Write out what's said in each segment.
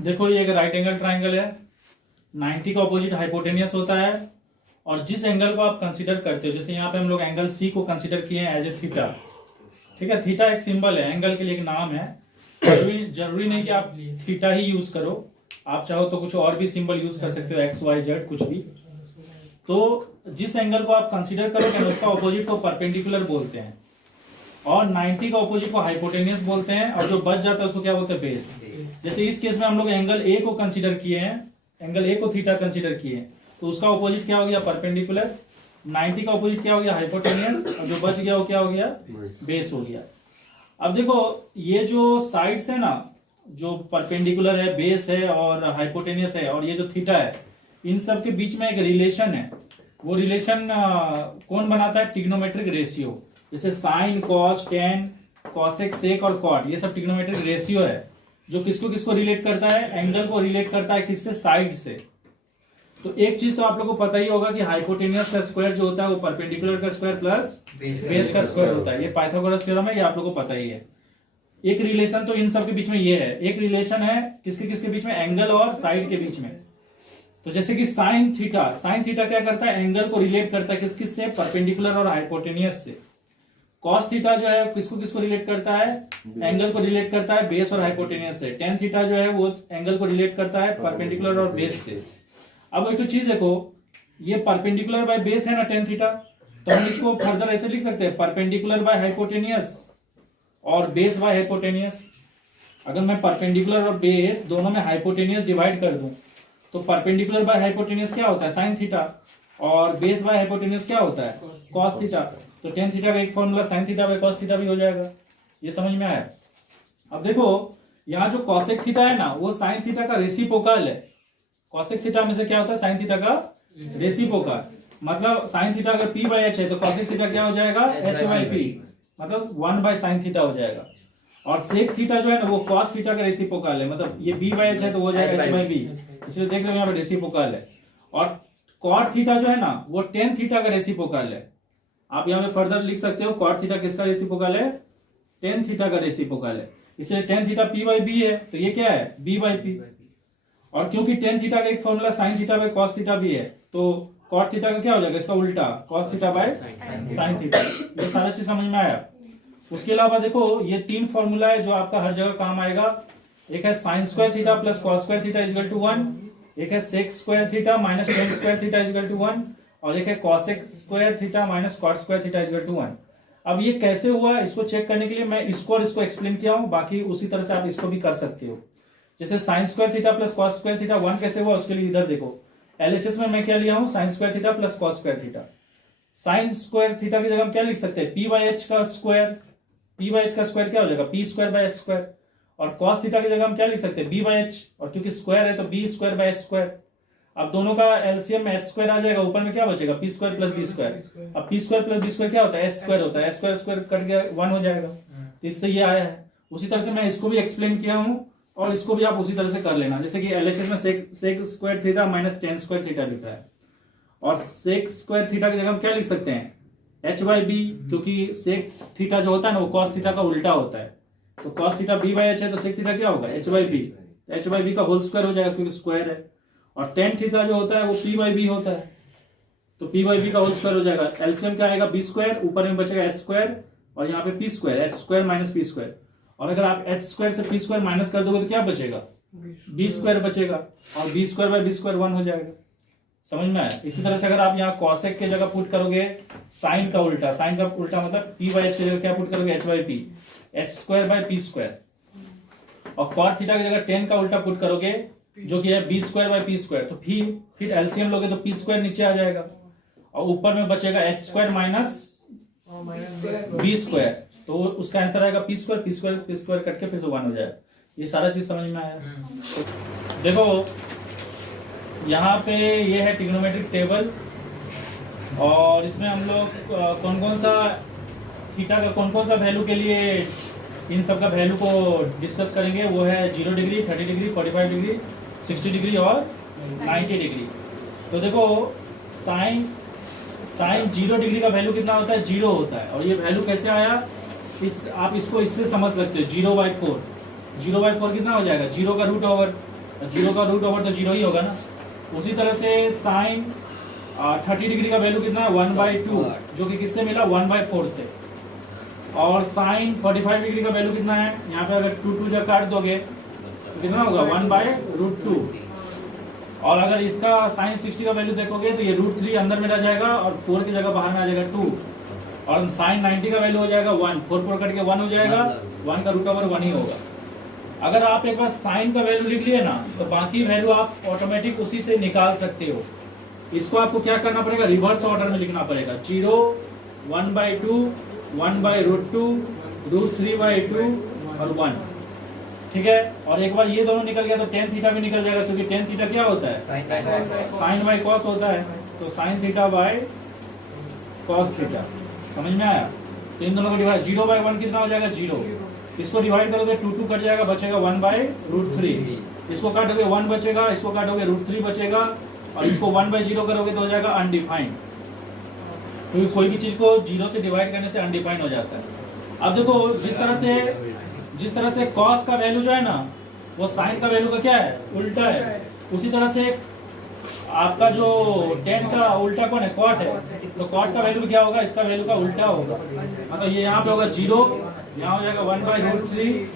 देखो ये एक राइट एंगल ट्राइंगल है, 90 का ऑपोजिट हाइपोटेनियस होता है, और जिस एंगल को आप कंसीडर करते हो, जैसे यहाँ पे हम लोग एंगल सी को कंसीडर किए हैं एज ए थीटा, ठीक है। थीटा एक सिंबल है, एंगल के लिए एक नाम है। जरूरी नहीं कि आप थीटा ही यूज करो, आप चाहो तो कुछ और भी सिंबल यूज कर सकते हो, एक्स वाई जेड कुछ भी। तो जिस एंगल को आप कंसीडर करोगे उसका ऑपोजिट को परपेंडिकुलर बोलते हैं, और 90 का ऑपोजिट को हाइपोटेनियस बोलते हैं, और जो बच जाता है उसको क्या बोलते हैं, बेस। जैसे इस केस में हम लोग एंगल ए को कंसीडर किए हैं, एंगल ए को थीटा कंसीडर किए हैं, तो उसका ऑपोजिट क्या हो गया, परपेंडिकुलर। 90 का ऑपोजिट क्या हो गया, हाइपोटेनियस, और जो बच गया वो क्या हो गया, बेस हो गया। अब देखो ये जो साइड्स है ना, जो परपेंडिकुलर है, बेस है और हाइपोटेनियस है, और ये जो थीटा है, इन सब के बीच में एक रिलेशन है। वो रिलेशन कौन बनाता है, ट्रिग्नोमेट्रिक रेशियो। जैसे साइन, कॉस, टेन, कॉसेक, सेक और कॉट, ये सब ट्रिग्नोमेट्रिक रेशियो है, जो किसको किसको रिलेट करता है, एंगल को रिलेट करता है किससे, साइड से। तो एक चीज तो आप लोगों को पता ही होगा कि हाइपोटेनियस का स्क्वायर जो होता है वो परपेंडिकुलर का स्क्वायर प्लस बेस का स्क्वायर होता है। ये पाइथागोरस थ्योरम है, ये आप लोगों को पता ही है। एक रिलेशन तो इन सब के बीच में ये है, एक रिलेशन है किसके किसके बीच में, एंगल और साइड के बीच में। तो जैसे कि साइन थीटा क्या करता है, एंगल को रिलेट करता है किस किस से, परपेंडिकुलर और हाइपोटेनियस से। कॉस थीटा जो है किसको किसको रिलेट करता है, एंगल को रिलेट करता है बेस और हाइपोटेनियस से। टेन थीटा जो है वो एंगल को रिलेट करता है परपेंडिकुलर और बेस से। अब एक तो चीज देखो, ये परपेंडिकुलर बाय बेस है ना टेन थीटा, तो हम इसको फर्दर ऐसे लिख सकते हैं, परपेंडिकुलर बाय हाइपोटेनियस और बेस बाय हाइपोटेनियस। अगर मैं परपेंडिकुलर और बेस दोनों में हाइपोटेनियस डिवाइड कर दूं, तो परपेंडिकुलर बाय हाइपोटेनियस क्या होता है, साइन थीटा, और बेस बाय हाइपोटेनियस क्या होता है, कॉस थीटा। तो टेन थीटा का एक formula sine theta by cos theta भी हो जाएगा। ये समझ में आया। अब देखो यहाँ जो कॉसेक थीटा है ना, वो साइन थीटा का रेसिप्रोकल है। कॉसेक थीटा में से क्या होता है, साइन थीटा का रेसिप्रोकल। मतलब साइन थीटा अगर पी बाई एच है तो कॉसेक थीटा क्या हो जाएगा, एच बाई पी, मतलब 1 बाई साइन थीटा हो जाएगा। और सेक थीटा जो है ना वो कॉस थीटा का रेसिप्रोकल है, मतलब ये बी बाई एच है तो वो जाएगा एच बाई बी, इसलिए देख रहे हो यहाँ पे रेसिप्रोकल है। और कॉट थीटा जो है ना वो टेन थीटा का रेसिप्रोकल है। आप यहाँ पे फर्दर लिख सकते हो, कॉट थीटा किसका रेसिप्रोकल है, टेन थीटा का रेसिप्रोकल है, इसलिए tan theta P by B है, तो ये क्या है, बी बाई पी। और क्योंकि टेन थीटा का एक formula sine theta by cos theta भी है, तो कॉट थीटा का क्या हो जाएगा, इसका उल्टा, cos theta by sine theta. ये सारा चीज समझ में आया। उसके अलावा देखो ये तीन फॉर्मूला है जो आपका हर जगह काम आएगा। एक है sine square theta plus cos square theta equal to 1, एक है sec square theta minus tan square theta equal to 1, और एक है cosec square theta minus cot square theta equal to 1। अब ये कैसे हुआ इसको चेक करने के लिए मैं इसको और इसको एक्सप्लेन किया हूं, बाकी उसी तरह से आप इसको भी कर सकते हो। जैसे sign square theta plus cos square theta 1 कैसे हुआ, उसके लिए इधर देखो, एलएचएस में मैं क्या लिया हूं, sign square theta plus cos square theta. Sign square theta की जगह हम क्या लिख सकते हैं, पी बाई एच का स्क्वायर, पी बाई एच का स्क्वायर क्या हो जाएगा, P square by H square. और कॉस थीटा की जगह हम क्या लिख सकते हैं, बी बाई एच, और क्योंकि स्क्वायर है तो B square by H square. अब दोनों का एलसीएम में एच स्क्वायर आ जाएगा, ऊपर में क्या बचेगा, P square plus B square. अब P square plus B square क्या होता है, एच स्क्वायर होता है, एच स्क्वायर स्क्वायर कट गया 1 हो जाएगा। तो इससे ये आया है। उसी तरह से मैं इसको भी एक्सप्लेन किया हूं, और इसको भी आप उसी तरह से कर लेना। जैसे कि एलएचएस में sec square theta minus tan square theta लिखा है, और सेक स्क्वायर थीटा की जगह हम क्या लिख सकते हैं, एच बाई बी, क्योंकि सेक थीटा जो होता है ना वो कॉस थीटा का उल्टा होता है। तो cos theta B by H है तो सेक थीटा क्या होगा, H by B, H by B का होल स्क्वायर हो जाएगा क्योंकि स्क्वायर है। और टेन थीटा जो होता है वो पी बाई बी होता है, तो पी बाई बी का होल स्क्वायर हो जाएगा। एलसीएम क्या आएगा, बी स्क्वायर, ऊपर में बचेगा एच स्क्वायर, और यहाँ पे P square, H square minus P square. और अगर आप एच स्क्वायर से पी स्क्वायर माइनस कर दोगे तो क्या बचेगा, बी स्क्वायर बचेगा, और B square by B square 1 हो जाएगा। समझ में आया। इसी तरह से अगर आप यहाँ कॉसेक की जगह पुट करोगे साइन का उल्टा, साइन का उल्टा मतलब पी बाई एच की जगह क्या पुट करोगे, H by P, H square by P square. और कॉट थीटा की जगह टेन का उल्टा पुट करोगे जो कि है B square by P square, तो फिर एलसीएम लोगे तो पी स्क्वायर नीचे आ जाएगा, और ऊपर में बचेगा H square minus B square, तो उसका आंसर आएगा P square, P square P square cut के फिर से 1 हो जाएगा। ये सारा चीज समझ में आया। देखो यहाँ पे ये है ट्रिग्नोमेट्रिक टेबल, और इसमें हम लोग कौन कौन सा थीटा का कौन कौन सा वैल्यू के लिए इन सब का वैल्यू को डिस्कस करेंगे। वो है 0 डिग्री, 30 डिग्री, 45 डिग्री, 60 डिग्री और 90 डिग्री। तो देखो साइन 0 डिग्री का वैल्यू कितना होता है, 0 होता है। और ये वैल्यू कैसे आया, आप इसको इससे समझ सकते हो, 0/4 कितना हो जाएगा, 0 का रूट ओवर जीरो का रूट ओवर तो जीरो ही होगा ना। उसी तरह से साइन 30 डिग्री का वैल्यू कितना है 1/2, जो कि किससे मिला 1/4 से। और साइन 45 डिग्री का वैल्यू कितना है, यहाँ पे अगर 2 जब काट दोगे तो कितना होगा 1/√2। और अगर इसका साइन 60 का वैल्यू देखोगे तो ये √3 अंदर में रह जाएगा और 4 की जगह बाहर में आ जाएगा 2। और साइन 90 का वैल्यू हो जाएगा 1, 4 कट के 1 हो जाएगा, 1 का रूट ओवर 1 ही होगा। अगर आप एक बार साइन का वैल्यू लिख लिए ना तो बाकी वैल्यू आप ऑटोमेटिक उसी से निकाल सकते हो। इसको आपको क्या करना पड़ेगा, रिवर्स ऑर्डर में लिखना पड़ेगा। 0, 1/2, 1/√2, √3/2 और 1। ठीक है। और एक बार ये दोनों निकल गया तो tan थीटा भी निकल जाएगा, क्योंकि tan थीटा क्या होता है साइन बाई कॉस होता है। तो sine theta by cos theta. समझ में आया। तो इन दोनों को डिवाइड 0/1 कितना हो जाएगा 0। इसको डिवाइड करोगे 2 कट जाएगा, बचेगा 1/√3। इसको काटोगे 1 बचेगा, इसको काटोगे √3 बचेगा, और इसको 1/0 करोगे तो हो जाएगा अनडिफाइंड। क्योंकि कोई भी चीज को 0 से डिवाइड करने से अनडिफाइंड हो जाता है। अब देखो जिस तरह से कॉस का वैल्यू जो है ना वो साइन का वैल्यू का क्या है उल्टा है, उसी तरह से आपका जो tan का उल्टा कौन है कॉट है। तो कॉट का वैल्यू क्या होगा, इसका वैल्यू का उल्टा होगा। मतलब ये यहाँ पे होगा 0, यहाँ हो जाएगा 1/√3,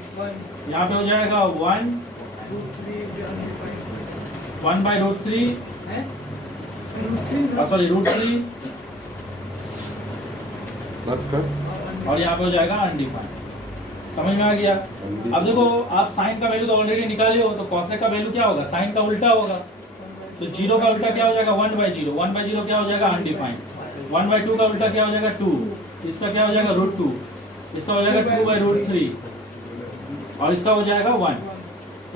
यहाँ पे हो जाएगा 1/√3 सॉरी √3, और यहाँ पे हो जाएगा अनडिफाइंड। समझ में आ गया। अब देखो आप साइन का वैल्यू तो ऑलरेडी निकाले हो, तो कॉसेक का वैल्यू क्या होगा, साइन का उल्टा होगा। तो 0 का उल्टा क्या हो जाएगा 1/0, 1/0 क्या हो जाएगा अनडिफाइंड, 1/2 का उल्टा क्या हो जाएगा 2, इसका क्या हो जाएगा √2, इसका हो जाएगा 2/√3, और इसका हो जाएगा 1।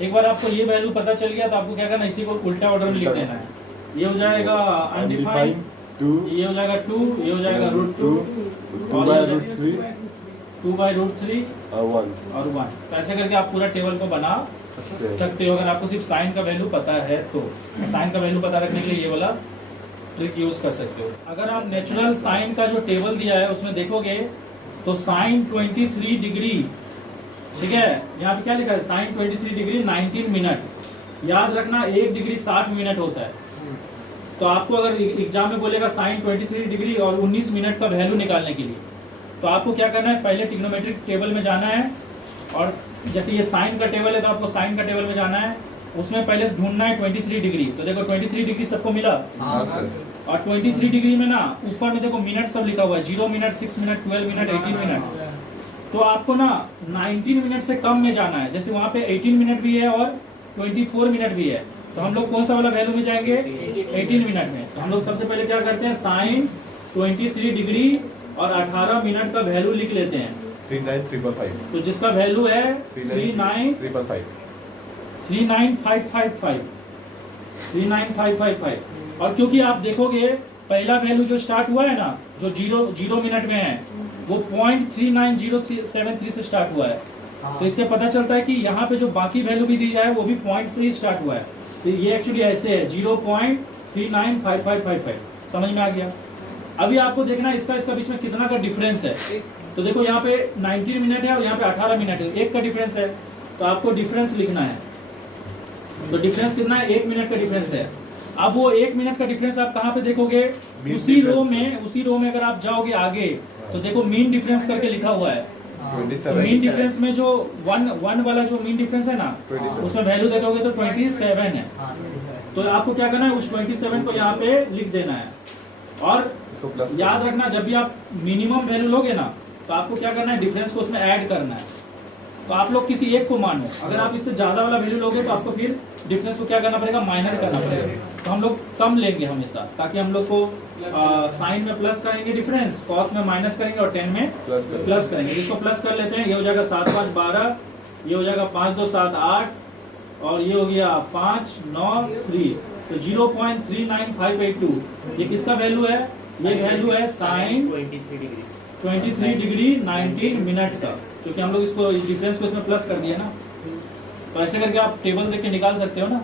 एक बार आपको ये वैल्यू पता चल गया तो आपको क्या करना है, इसी को उल्टा ऑर्डर में लिख देना है। ये हो जाएगा अनडिफाइंड, ये हो जाएगा 2, ये हो जाएगा √2, 2/√3 और 1। तो ऐसे करके आप पूरा टेबल को बना सकते हो, अगर आपको सिर्फ साइन का वैल्यू पता है तो। साइन का वैल्यू पता रखने के लिए ये वाला ट्रिक यूज कर सकते हो। अगर आप नेचुरल साइन का जो टेबल दिया है उसमें देखोगे तो साइन 23 डिग्री, ठीक है, यहाँ पे क्या लिखा है साइन 23 डिग्री 19 मिनट। याद रखना 1 डिग्री 60 मिनट होता है। तो आपको अगर एग्जाम में बोलेगा साइन 23 डिग्री और 19 मिनट का वैल्यू निकालने के लिए, तो आपको क्या करना है, पहले ट्रिग्नोमेट्रिक टेबल में जाना है। और जैसे ये साइन का टेबल है तो आपको साइन का टेबल में जाना है, उसमें पहले ढूंढना है 23 डिग्री। तो देखो 23 डिग्री सबको मिला। और 23 डिग्री में ना ऊपर में देखो मिनट सब लिखा हुआ है, 0 मिनट, 6 मिनट, 12 मिनट, 18 मिनट। तो आपको ना 19 मिनट से कम में जाना है। जैसे वहाँ पे 18 मिनट भी है और 24 मिनट भी है, तो हम लोग कौन सा वाला वैल्यू में जाएंगे 18 मिनट में। तो हम लोग सबसे पहले क्या करते हैं, साइन 23 डिग्री और 18 मिनट का वैल्यू लिख लेते हैं। 39355। तो जिसका वैल्यू है 39555। और क्योंकि आप देखोगे पहला वैल्यू जो स्टार्ट हुआ है ना, जो 0 मिनट में है, वो 0.39073 से स्टार्ट हुआ है। तो इससे पता चलता है कि यहाँ पे जो बाकी वैल्यू भी दिया है वो भी पॉइंट से ही स्टार्ट हुआ है। तो ये एक्चुअली ऐसे है 0.395555। समझ में आ गया। अभी आपको देखना है इसका बीच में कितना का डिफरेंस है। तो देखो यहाँ पे 19 मिनट है और यहाँ पे 18 मिनट है, 1 का डिफरेंस है। तो आपको डिफरेंस लिखना है। तो डिफरेंस कितना है, 1 मिनट का डिफरेंस है। अब वो 1 मिनट का डिफरेंस आप कहाँ पे देखोगे, उसी रो में अगर आप जाओगे आगे तो देखो मीन डिफरेंस करके लिखा हुआ है। तो मीन डिफरेंस में जो 1 वाला जो मीन डिफरेंस है ना, उसमें वैल्यू देखोगे तो 27 है। तो आपको क्या करना है, उस 27 को यहाँ पे लिख देना है। और याद रखना जब भी आप मिनिमम वैल्यू लोगे ना, तो आपको क्या करना है, डिफरेंस को उसमें ऐड करना है। तो आप लोग किसी एक को मानो, अगर आप इससे ज्यादा वाला वैल्यू लोगे तो आपको फिर डिफरेंस को क्या करना पड़ेगा, माइनस करना पड़ेगा। तो हम लोग कम लेंगे हमेशा, ताकि हम लोग को साइन में प्लस करेंगे डिफरेंस, कॉस में माइनस करेंगे और टेन में प्लस करेंगे। इसको प्लस कर लेते हैं, ये हो जाएगा 7 5 12, ये हो जाएगा 5 2 7 8, और ये हो गया 5 9 3। तो 0.39582 ये किसका वैल्यू है, ये वैल्यू है साइन 23 डिग्री 19 मिनट का, क्योंकि हम लोग इसको डिफरेंस को इसमें प्लस कर दिया ना। तो ऐसे करके आप टेबल देख के निकाल सकते हो ना।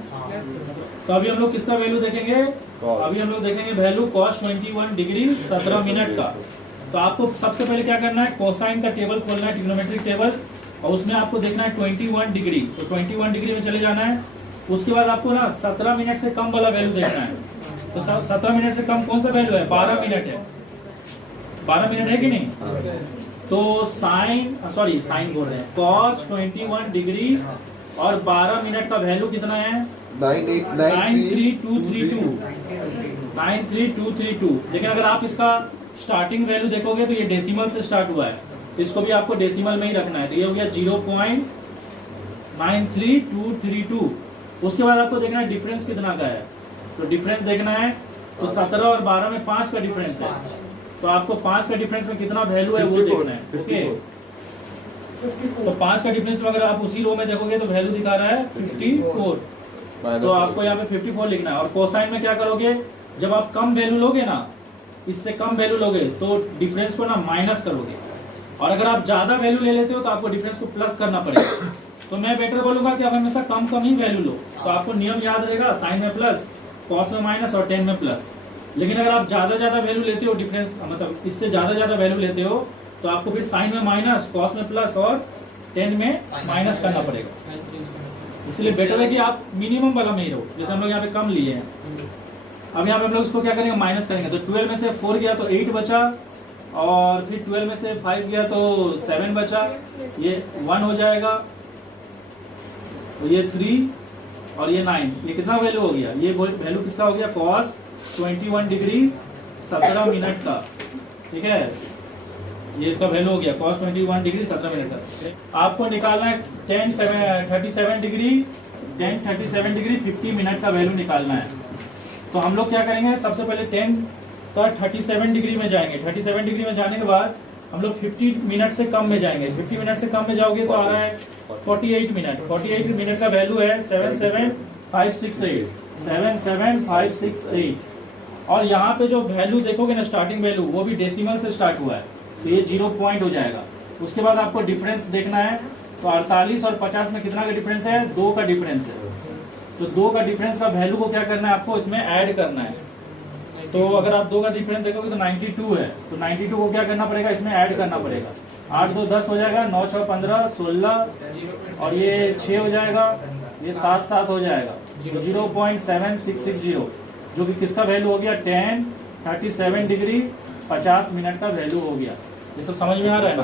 तो अभी हम लोग किसका वैल्यू देखेंगे, अभी हम लोग देखेंगे वैल्यू cos 21 डिग्री 17 मिनट का। तो आपको सबसे पहले क्या करना है, कोसाइन का टेबल खोलना है, ट्रिग्नोमेट्रिक टेबल, और उसमें आपको देखना है 21 डिग्री। तो 21 डिग्री में चले जाना है। उसके बाद आपको ना 17 मिनट से कम वाला वैल्यू देखना है। तो 17 मिनट से कम कौन सा वैल्यू है? 12 मिनट है। 12 मिनट है कि नहीं? तो साइन बोल रहे हैं, cos 21 डिग्री और 12 मिनट का वैल्यू कितना है? 93232। लेकिन अगर आप इसका स्टार्टिंग वैल्यू देखोगे तो ये डेसिमल से स्टार्ट हुआ है, इसको भी आपको डेसिमल में ही रखना है। तो ये हो गया 0.93232। उसके बाद आपको देखना है डिफरेंस कितना का है। तो डिफरेंस देखना है, तो 17 और 12 में 5 का डिफरेंस है। तो आपको 5 का डिफरेंस में कितना वैल्यू है वो देखना है। ओके, तो 5 का डिफरेंस में अगर आप उसी रो में देखोगे तो वैल्यू दिखा रहा है 54। तो आपको यहाँ पे 54 लिखना है। और कोसाइन में क्या करोगे, जब आप कम वैल्यू लोगे ना, इससे कम वैल्यू लोगे तो डिफरेंस को ना माइनस करोगे, और अगर आप ज्यादा वैल्यू ले लेते हो तो आपको डिफरेंस को प्लस करना पड़ेगा। तो मैं बेटर बोलूंगा कि आप हमेशा कम कम ही वैल्यू लो, तो आपको नियम याद रहेगा, साइन में प्लस, कॉस में माइनस और टेन में प्लस। लेकिन अगर आप ज्यादा वैल्यू लेते हो, डिफरेंस मतलब इससे ज्यादा वैल्यू लेते हो, तो आपको फिर साइन में माइनस, कॉस में प्लस और टेन में माइनस करना पड़ेगा। इसलिए बेटर है कि आप मिनिमम वाला में ही रहो, जैसे हम लोग यहाँ पे कम लिए हैं। अब यहाँ पे हम लोग इसको क्या करेंगे, माइनस करेंगे। तो 12 में से 4 गया तो 8 बचा, और फिर 12 में से 5 गया तो 7 बचा, ये 1 हो जाएगा, तो ये 3 और ये 9, ये कितना वैल्यू हो गया? ये वैल्यू किसका हो गया? कॉस 21 डिग्री 17 मिनट का। ठीक है, ये इसका वैल्यू हो गया कॉस 21 डिग्री 17 मिनट का। आपको निकालना है 37 डिग्री 50 मिनट का वैल्यू निकालना है। तो हम लोग क्या करेंगे, सबसे पहले 10 का 37 डिग्री में जाएंगे। 37 डिग्री में जाने के बाद हम लोग 50 मिनट से कम में जाएंगे। 50 मिनट से कम में जाओगे तो आ रहा है 48 मिनट। 48 मिनट का वैल्यू है 77568। और यहाँ पे जो वैल्यू देखोगे ना, स्टार्टिंग वैल्यू, वो भी डेसिमल से स्टार्ट हुआ है, तो ये 0 पॉइंट हो जाएगा। उसके बाद आपको डिफरेंस देखना है, तो 48 और 50 में कितना का डिफरेंस है? 2 का डिफरेंस है। तो 2 का डिफरेंस का वैल्यू को क्या करना है, आपको इसमें ऐड करना है। तो अगर आप 2 का डिफरेंस देखोगे तो 92 है, तो 92 को क्या करना पड़ेगा, इसमें ऐड करना पड़ेगा। 8 2 10 हो जाएगा, 9 6 15 16, और ये 6 हो जाएगा, ये 7 7 हो जाएगा, 0.7660, जो कि किसका वैल्यू हो गया? 10 37 डिग्री 50 मिनट का वैल्यू हो गया। ये सब समझ में आ रहा है ना?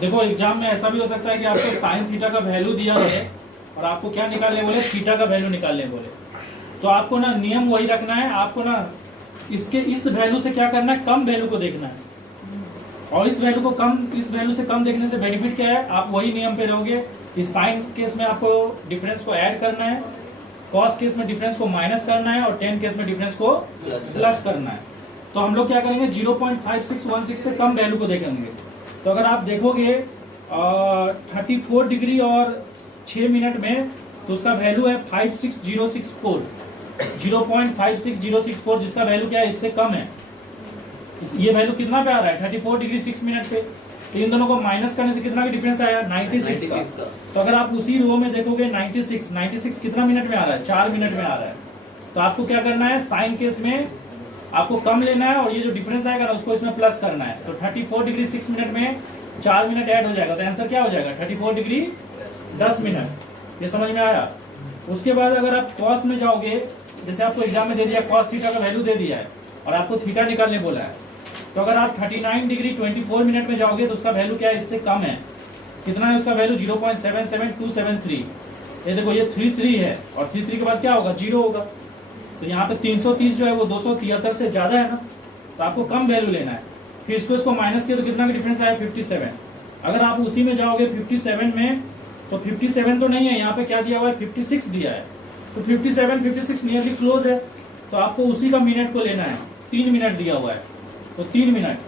देखो एग्जाम में ऐसा भी हो सकता है कि आपको साइन थीटा का वैल्यू दिया है और आपको क्या निकालने बोले, थीटा का वैल्यू निकालने बोले। तो आपको ना नियम वही रखना है, आपको ना इसके इस वैल्यू से क्या करना है, कम वैल्यू को देखना है। और इस वैल्यू से कम देखने से बेनिफिट क्या है, आप वही नियम पे रहोगे कि साइन केस में आपको डिफरेंस को ऐड करना है, कॉस केस में डिफरेंस को माइनस करना है, और टेन केस में डिफरेंस को प्लस करना है। तो हम लोग क्या करेंगे, 0.5616 से कम वैल्यू को देखेंगे। तो अगर आप देखोगे 34 डिग्री और 6 मिनट में, तो उसका वैल्यू है 56064, 0.56064, जिसका वैल्यू क्या है, इससे कम है। ये वैल्यू कितना पे आ रहा है, 34 डिग्री 6 मिनट पे। तो इन दोनों को माइनस करने से कितना का डिफरेंस आया, 96 का। तो अगर आप उसी रो में देखोगे 96 कितना मिनट में आ रहा है, 4 मिनट में आ रहा है। तो आपको क्या करना है, साइन केस में आपको कम लेना है, और ये जो डिफरेंस आएगा ना, उसको इसमें प्लस करना है। तो 34 डिग्री 6 मिनट में 4 मिनट ऐड हो जाएगा, तो आंसर क्या हो जाएगा, 34 डिग्री 10 मिनट। ये समझ में आया? उसके बाद अगर आप कॉस में जाओगे, जैसे आपको एग्जाम में दे दिया कॉस थीटा का वैल्यू दे दिया है, और आपको थीटा निकालने बोला है, तो अगर आप 39 डिग्री 24 मिनट में जाओगे तो उसका वैल्यू क्या है, इससे कम है। कितना है उसका वैल्यू, 0.77273। ये देखो ये 33 है, और 33 के बाद क्या होगा, 0 होगा। तो यहाँ पे 330 जो है वो 273 से ज्यादा है ना, तो आपको कम वैल्यू लेना है। फिर इसको माइनस किया तो कितना का डिफरेंस आया, 57। अगर आप उसी में जाओगे 57 में, तो 57 तो नहीं है, यहाँ पे क्या दिया हुआ है, 56 दिया है। तो 56 नियरली क्लोज है, तो आपको उसी का मिनट को लेना है। 3 मिनट दिया हुआ है, तो 3 मिनट।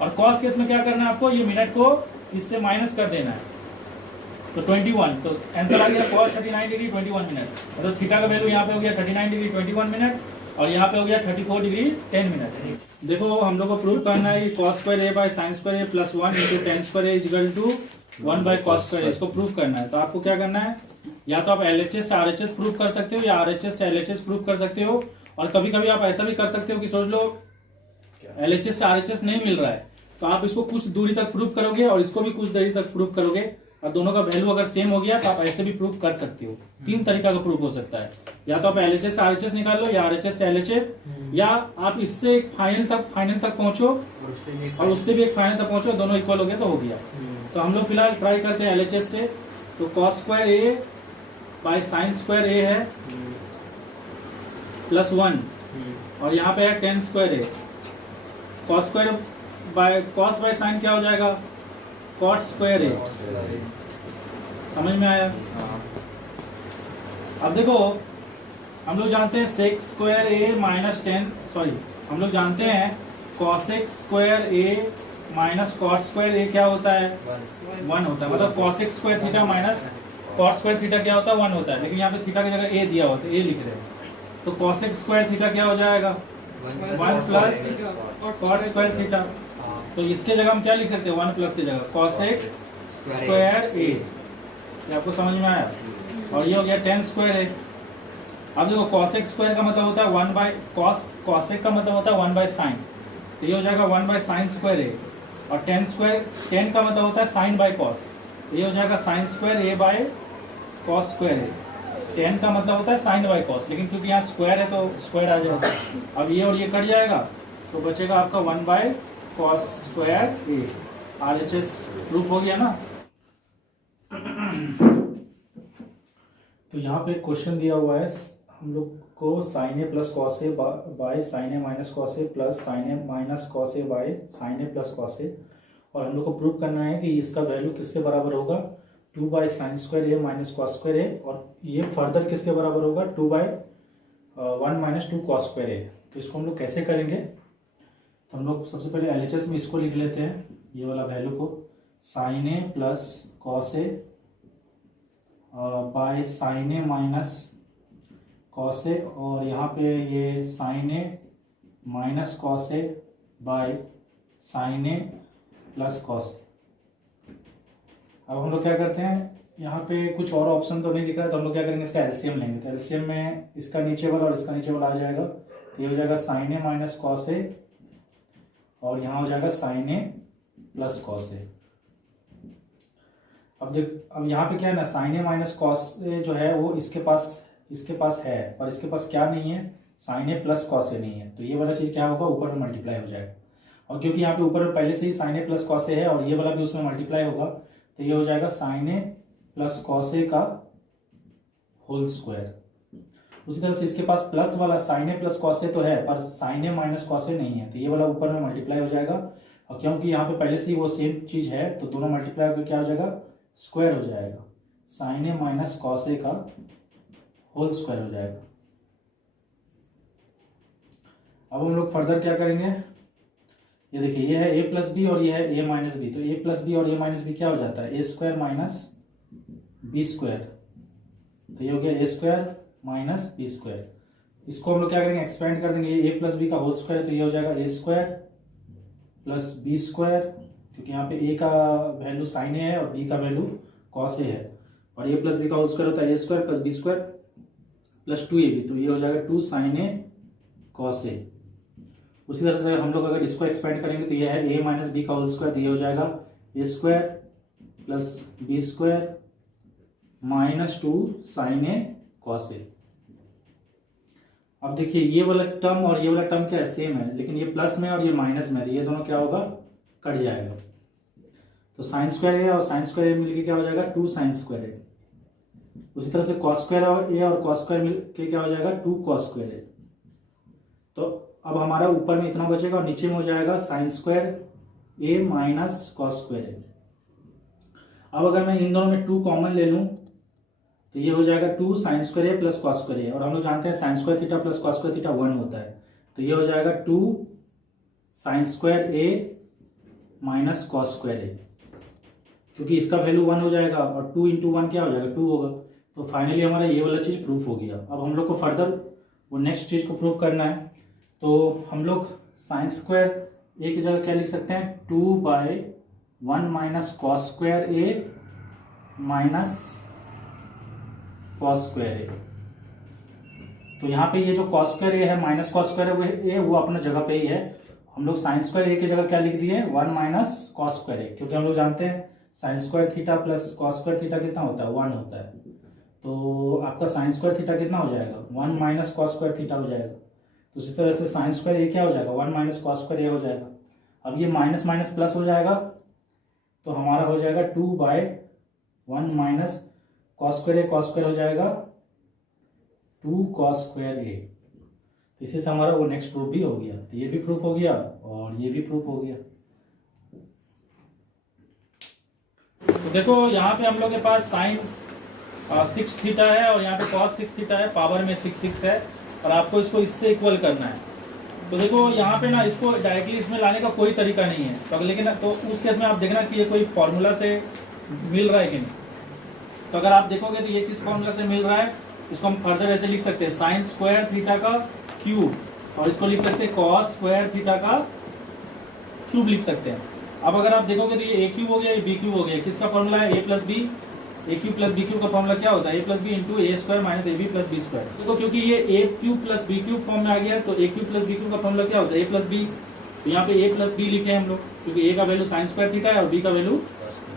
और कॉस केस में क्या करना है आपको, ये मिनट को इससे माइनस कर देना है, तो 21। तो आंसर आ गया कॉस 39 डिग्री 21 मिनट। मतलब थीटा का वैल्यू यहाँ पे हो गया 39 डिग्री 21 मिनट, और यहाँ पे हो गया 34 डिग्री 10 मिनट। देखो हम लोग को प्रूव करना है कि cos square a by sin square a plus 1 into tan square a equal to 1 by cos square, इसको प्रूव करना है। तो आपको क्या करना है, या तो आप LHS से RHS प्रूव कर सकते हो, या RHS से LHS प्रूव कर सकते हो। और कभी कभी आप ऐसा भी कर सकते हो कि सोच लो LHS से RHS नहीं मिल रहा है, तो आप इसको कुछ दूरी तक प्रूव करोगे और इसको भी कुछ दूरी तक प्रूव करोगे, और दोनों का वैल्यू अगर सेम हो गया तो आप ऐसे भी प्रूफ कर सकते हो। 3 तरीका का प्रूफ हो सकता है, या तो आप LHS से RHS निकाल लो, या RHS से LHS, या आप इससे एक फाइनल तक पहुंचो और उससे भी एक फाइनल तक पहुंचो, दोनों इक्वल हो गया तो हो गया। तो हम लोग फिलहाल ट्राई करते हैं LHS से। तो cos square a bye sine square a है +1, और यहाँ पे है tan square a। cos square by cos by sine क्या हो जाएगा, cot स्क्वायर a। समझ में आया? अब देखो हम लोग जानते हैं sec square a minus 10, sorry हम लोग जानते हैं cosec square a minus cot square a क्या होता है, 1 होता है। मतलब cosec square theta minus cot square theta क्या होता है, 1 होता है। लेकिन यहाँ पे थीटा की जगह a दिया होता है, a लिख रहे हैं, तो cosec स्क्वायर थीटा क्या हो जाएगा, 1 प्लस cot स्क्वायर थीटा। तो इसके जगह हम क्या लिख सकते हैं, 1 प्लस की जगह cosec स्क्वायर a। ये आपको समझ में आया? और ये हो गया tan स्क्वायर है। अब देखो cosec स्क्वायर का मतलब होता है 1 बाय cosec का मतलब होता है 1 बाय साइन, तो ये हो जाएगा 1 बाय साइन स्क्वायर है। और tan का मतलब होता है साइन बाय कॉस, तो ये हो जाएगा sine square a by cos square है। tan का मतलब होता है साइन बाय कॉस, लेकिन क्योंकि यहाँ स्क्वायर है तो स्क्वायर आ जाएगा। अब ये और ये कट जाएगा तो बचेगा आपका 1 by cos square a। RHS proof हो गया ना। तो यहाँ पे क्वेश्चन दिया हुआ है हम लोग को sine A plus cos A by sine A minus cos A plus sine A minus cos A by sine A plus cos A, और हम लोग को प्रूव करना है कि इसका वैल्यू किसके बराबर होगा, 2 by sine square A minus cos square A, और ये फर्दर किसके बराबर होगा, 2 by 1 minus 2 cos square A. तो इसको हम लोग कैसे करेंगे, तो हम लोग सबसे पहले LHS में इसको लिख लेते हैं, ये वाला वैल्यू को, sine A plus cos A by sine A minus cos A, और यहाँ पे ये sine A minus cos A by sine A plus cos A. अब हम लोग क्या करते हैं, यहाँ पे कुछ और ऑप्शन तो नहीं दिख रहा है, तो हम लोग क्या करेंगे, इसका LCM लेंगे। तो LCM में इसका नीचे वाला और इसका नीचे वाला आ जाएगा, तो ये हो जाएगा sine A minus cos A, और यहाँ हो जाएगा sine A plus cos A. अब यहाँ पे क्या है ना, साइन ए माइनस कॉस ए जो है वो इसके पास है, और इसके पास क्या नहीं है, साइन ए प्लस कॉस ए नहीं है। तो ये वाला चीज़ क्या होगा, ऊपर में मल्टीप्लाई हो जाएगा, और क्योंकि यहाँ पे ऊपर में पहले से ही साइन ए प्लस कॉस ए है और ये वाला भी उसमें मल्टीप्लाई होगा, तो ये हो जाएगा साइन ए प्लस कॉस ए का होल स्क्वायर। उसी तरह से इसके पास प्लस वाला साइन ए प्लस कॉस ए तो है, पर साइन ए माइनस कॉस ए नहीं है, तो ये वाला ऊपर में मल्टीप्लाई हो जाएगा, और क्योंकि यहाँ पे पहले से ही वो सेम चीज़ है तो दोनों मल्टीप्लाई होकर क्या हो जाएगा, स्क्वायर हो जाएगा, साइन ए माइनस कॉस ए का होल स्क्वायर हो जाएगा। अब हम लोग फर्दर क्या करेंगे, ये देखिए ये है a प्लस बी और ये है a माइनस बी, तो a प्लस बी और a माइनस बी क्या हो जाता है, a square minus B square, तो ये हो गया a square minus B square. इसको हम लोग क्या करेंगे, एक्सपेंड कर देंगे, a प्लस बी का होल स्क्वायर, तो ये हो जाएगा a square plus B square, क्योंकि यहाँ पे a का वैल्यू साइन ए है और b का वैल्यू कॉस ए है, और a प्लस बी का होल स्क्वायर होता है a square plus B square plus 2ab, तो ये हो जाएगा 2 साइन ए कॉस ए। उसी तरह से हम लोग अगर इसको एक्सपेंड करेंगे तो ये है a माइनस बी का होल स्क्वायर, तो ये हो जाएगा a square plus B square minus 2 sine A cos A. अब देखिए ये वाला टर्म और ये वाला टर्म क्या है, सेम है, लेकिन ये प्लस में और ये माइनस में, तो ये दोनों क्या होगा, कट जाएगा। तो साइन स्क्वायर ए और साइन स्क्वायर ए मिलके क्या हो जाएगा, 2 साइन स्क्वायर ए। उसी तरह से कॉस स्क्वायर ए और कॉस स्क्वायर मिलके क्या हो जाएगा, 2 कॉस स्क्वायर ए। तो अब हमारा ऊपर में इतना बचेगा और नीचे में हो जाएगा sine square A minus cos square ए। अब अगर मैं इन दोनों में 2 कॉमन ले लूं तो ये हो जाएगा 2 sign square A plus cos square A, और हम लोग जानते हैं sign square theta plus cos square theta 1 होता है, तो ये हो जाएगा 2 sign square A minus cos square ए, क्योंकि इसका वैल्यू 1 हो जाएगा और 2 इंटू 1 क्या हो जाएगा, 2 होगा। तो फाइनली हमारा ये वाला चीज़ प्रूफ हो गया। अब हम लोग को फर्दर वो नेक्स्ट चीज़ को प्रूफ करना है, तो हम लोग साइन स्क्वायर ए की जगह क्या लिख सकते हैं, 2 by 1 minus cos square A minus cos square A. तो यहाँ पे ये जो कॉस स्क्वायर ए है माइनस कॉस स्क्वायर वो अपना जगह पे ही है। हम लोग साइन स्क्वायर ए की जगह क्या लिख दिए, 1 माइनस कॉस स्क्वायर ए, क्योंकि हम लोग जानते हैं sign square theta plus cos square theta कितना होता है, 1 होता है। तो आपका साइन स्क्वायर थीटा कितना हो जाएगा, 1 माइनस कॉस स्क्वायर थीटा हो जाएगा। तो इसी तरह से साइन स्क्वायर ए क्या हो जाएगा, 1 माइनस कॉस स्क्वायर ए हो जाएगा। अब ये माइनस माइनस प्लस हो जाएगा, तो हमारा हो जाएगा 2/1 माइनस कॉस स्क्वायर हो जाएगा 2 कॉस स्क्वायर ए। इसी से हमारा वो नेक्स्ट प्रूफ भी हो गया। तो ये भी प्रूफ हो गया और ये भी प्रूफ हो गया। तो देखो यहाँ पे हम लोग के पास साइन 6 थीटा है और यहाँ पे कॉस 6 थीटा है, पावर में 6 है और आपको इसको इससे इक्वल करना है। तो देखो यहाँ पे ना इसको डायरेक्टली इसमें लाने का कोई तरीका नहीं है, तो लेकिन तो उस केस में आप देखना कि ये कोई फॉर्मूला से मिल रहा है कि नहीं। तो अगर आप देखोगे तो ये किस फॉर्मूला से मिल रहा है, इसको हम फर्दर ऐसे लिख सकते हैं, साइन स्क्वायर थीटा का क्यूब, और इसको लिख सकते हैं कॉस स्क्वायर थीटा का क्यूब लिख सकते हैं। अब अगर आप देखोगे तो ये ए क्यूब हो गया, ये बी क्यूब हो गया। किसका फॉर्मूला है, A plus B, A cube plus B cube का फॉर्मूला क्या होता है, A plus B into A square minus A B plus B square. देखो क्योंकि ये A cube plus B cube form में आ गया, तो A cube plus B cube का फॉर्मूला क्या होता है, ए प्लस बी। तो यहाँ पे ए प्लस बी लिखे हम लोग, क्योंकि ए का वैल्यू साइन स्क्वायर थीटा है और बी का वैल्यू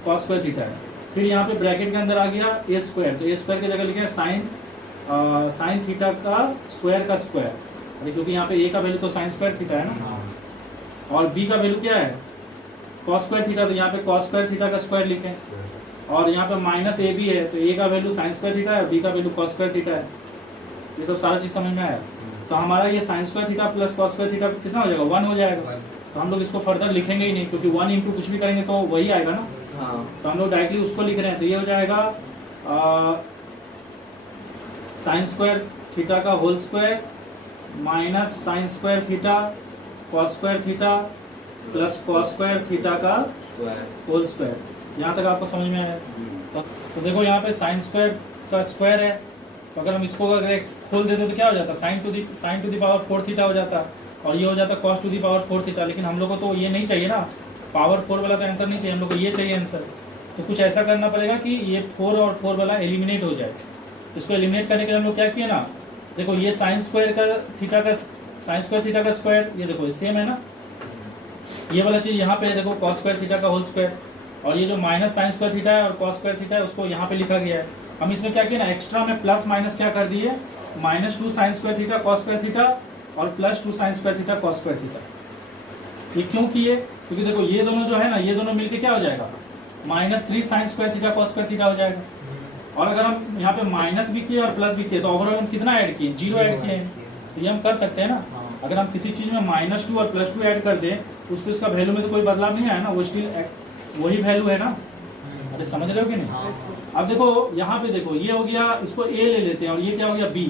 कॉस स्क्वायर थीटा है। फिर यहाँ पे ब्रैकेट के अंदर आ गया ए स्क्वायर, तो ए स्क्वायर की जगह लिखे साइन थीटा का स्क्वायर, क्योंकि यहाँ पे ए का वैल्यू तो साइन स्क्वायर थीटा है ना, और बी का वैल्यू क्या है, कॉस स्क्वायर थीटा, तो यहाँ पे कॉस स्क्वायर थीटा का स्क्वायर लिखें। और यहाँ पे माइनस ए बी है, तो ए का वैल्यू साइन स्क्वायर थीटा है, बी का वैल्यू कॉस स्क्वायर थीटा है। ये सब सारा चीज समझ में आया। तो हमारा ये sign square theta plus cos square theta कितना हो जाएगा, 1 हो जाएगा। तो हम लोग इसको फर्दर लिखेंगे ही नहीं, क्योंकि 1 इंटू कुछ भी करेंगे तो वही आएगा ना। तो हम लोग डायरेक्टली उसको लिख रहे हैं। तो ये हो जाएगा साइन स्क्वायर थीटा का whole square minus sine square theta cos square theta plus cos square theta का होल स्क्वायर। यहाँ तक आपको समझ में आया। तो देखो यहाँ पे साइन स्क्वायर का स्क्वायर है, तो अगर हम इसको अगर खोल देते तो क्या हो जाता, sine to the power 4 theta हो जाता, और ये हो जाता cos to the power 4 theta. लेकिन हम लोग को तो ये नहीं चाहिए ना, पावर 4 वाला तो आंसर नहीं चाहिए, हम लोग को ये चाहिए आंसर। तो कुछ ऐसा करना पड़ेगा कि ये 4 और 4 वाला एलिमिनेट हो जाए। इसको एलिमिनेट करने के लिए हम लोग क्या किए ना, देखो ये साइन स्क्वायर थीटा का स्क्वायर, ये देखो सेम है ना, ये वाला चीज यहाँ पे देखो कॉस स्क्वायर थीटा का होल स्क्वायर, और ये जो माइनस साइन स्क्वायर थीटा है और कॉस स्क्वायर थीटा है उसको यहाँ पे लिखा गया है। हम इसमें क्या किया ना, एक्स्ट्रा में प्लस माइनस क्या कर दिए, -2 sign square theta cos square theta और +2 sign square theta cos square theta. ये क्यों किए, क्योंकि देखो ये दोनों जो है ना, ये दोनों मिलके क्या हो जाएगा, -3 sign square theta cos square theta हो जाएगा। और अगर हम यहाँ पे माइनस भी किए और प्लस भी किए तो ओवरऑल हम कितना ऐड किए, 0 ऐड किए। तो ये हम कर सकते हैं ना, अगर हम किसी चीज में -2 और +2 ऐड कर दें उससे उसका वैल्यू में तो कोई बदलाव नहीं आया ना, वो स्टिल वही वैल्यू है ना। अरे समझ रहे हो कि नहीं। अब देखो यहाँ पे देखो ये हो गया, इसको a ले लेते हैं, और ये क्या हो गया b,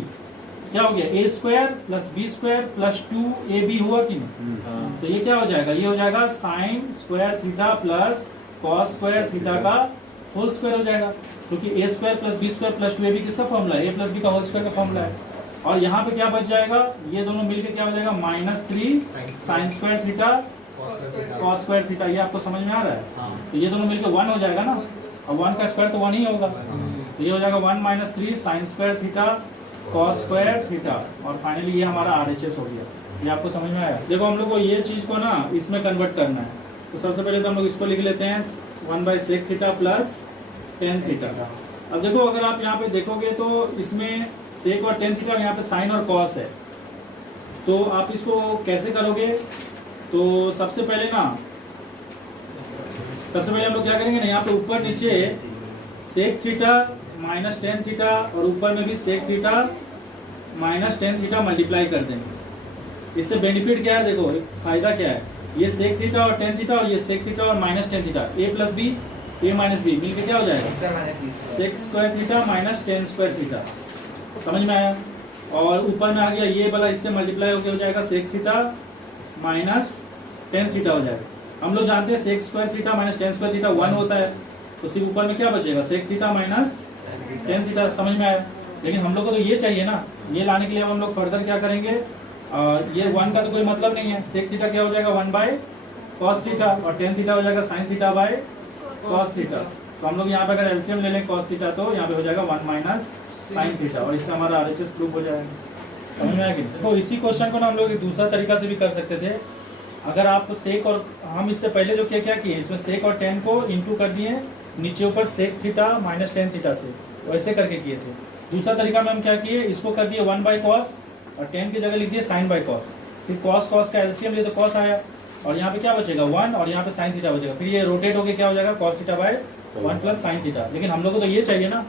क्या हो गया a square plus b square plus 2ab हुआ कि नहीं। तो ये क्या हो जाएगा, ये हो जाएगा sine square theta plus cos square theta का होल स्क्वायर हो जाएगा, क्योंकि a square plus b square plus 2ab किसका फॉर्मूला है, a प्लस b का होल स्क्वायर का फॉर्मूला है। और यहाँ पे क्या बच जाएगा, ये दोनों मिलके क्या हो जाएगा, -3 sign square theta cos square theta. ये आपको समझ में आ रहा है। तो ये दोनों मिलके 1 हो जाएगा ना, और 1 का स्क्वायर तो 1 ही होगा। तो ये हो जाएगा 1 - 3 sign square theta cos square theta, और फाइनली ये हमारा RHS हो गया। ये आपको समझ में आया। देखो हम लोग को ये चीज को ना इसमें कन्वर्ट करना है, तो सबसे पहले तो हम लोग इसको लिख लेते हैं 1/sec theta plus tan theta. अब देखो अगर आप यहाँ पे देखोगे तो इसमें सेक और tan थीटा, यहाँ पे साइन और कॉस है, तो आप इसको कैसे करोगे। तो सबसे पहले हम लोग क्या करेंगे ना, यहाँ पे ऊपर नीचे sec theta minus tan theta और ऊपर में भी sec theta minus tan theta multiply कर देंगे। इससे बेनिफिट क्या है, देखो फायदा क्या है, ये सेक थीटा और tan थीटा और ये सेक थीटा और minus tan theta, a plus B a minus B मिलके क्या हो जाएगा, sec square theta minus tan square theta. समझ में आया। और ऊपर में आ गया ये वाला, इससे मल्टीप्लाई होकर हो जाएगा sec theta minus tan theta हो जाएगा। हम लोग जानते हैं sec square theta minus tan square theta 1 होता है, तो सिर्फ ऊपर में क्या बचेगा, sec theta minus tan theta. समझ में आया। लेकिन हम लोग को तो ये चाहिए ना, ये लाने के लिए हम लोग फर्दर क्या करेंगे, ये 1 का तो कोई मतलब नहीं है। सेक थीटा क्या हो जाएगा 1/cos थीटा और tan थीटा हो जाएगा sin theta by cos theta. तो हम लोग यहाँ पे अगर एलसीएम ले लें cos थीटा तो यहाँ पे हो जाएगा 1 - sin थीटा, और इससे हमारा RHS प्रूफ हो जाएगा। समझ में आया कि देखो इसी क्वेश्चन को ना हम लोग एक दूसरा तरीका से भी कर सकते थे। अगर आप सेक और हम इससे पहले जो क्या किए, इसमें सेक और टेन को इंटू कर दिए नीचे ऊपर sec theta minus tan theta से, वैसे करके किए थे। दूसरा तरीका में हम क्या किए, इसको कर दिए 1/cos और टेन की जगह लिख दिए sin/cos। फिर cos cos का एलसीएम लिए तो cos आया और यहाँ पे क्या बचेगा 1 और यहाँ पे sin थीटा बचेगा। फिर ये रोटेट होके क्या हो जाएगा cos थीटा/1 प्लस sin थीटा। लेकिन हम लोग को तो ये चाहिए ना,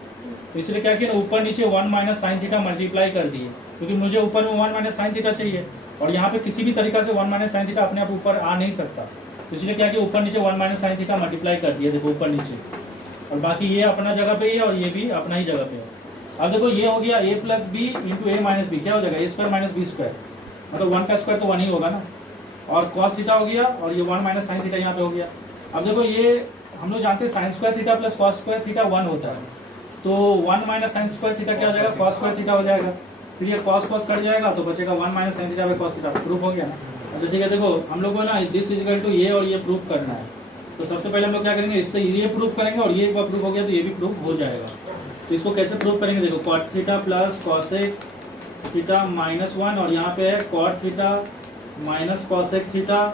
तो इसलिए क्या किया ना, ऊपर नीचे 1 माइनस sin थीटा मल्टीप्लाई कर दिए, क्योंकि मुझे ऊपर में 1 माइनस sin थीटा चाहिए और यहाँ पे किसी भी तरीका से 1 माइनस sin थीटा अपने आप ऊपर आ नहीं सकता। तो इसलिए क्या किया, ऊपर नीचे 1 माइनस sin थीटा मल्टीप्लाई कर दिया, देखो ऊपर नीचे, और बाकी ये अपना जगह पे ही है और ये भी अपना ही जगह पे है। अब देखो ये हो गया a plus B into A minus B, क्या हो जाएगा a square minus B square, मतलब 1 का स्क्वायर तो 1 ही होगा ना, और cos थीटा हो गया और ये 1 माइनस sin थीटा यहाँ पे हो गया। अब देखो ये हम लोग जानते हैं sin square theta plus cos square theta 1 होता है, तो 1 माइनस sin स्क्वायर थीटा क्या हो जाएगा cos स्क्वायर थीटा हो जाएगा। फिर ये cos cos कट जाएगा तो बचेगा 1 minus sin theta by cos theta, proof हो गया ना। अच्छा ठीक है, देखो हम लोग को ना दिस इज इक्वल टू ये और ये प्रूफ करना है, तो सबसे पहले हम लोग क्या करेंगे, इससे ये प्रूफ करेंगे और ये एक बार प्रूफ हो गया तो ये भी प्रूफ हो जाएगा। तो इसको कैसे प्रूफ करेंगे, देखो cot theta plus cosec theta minus 1 और यहाँ पे है cot theta minus cosec theta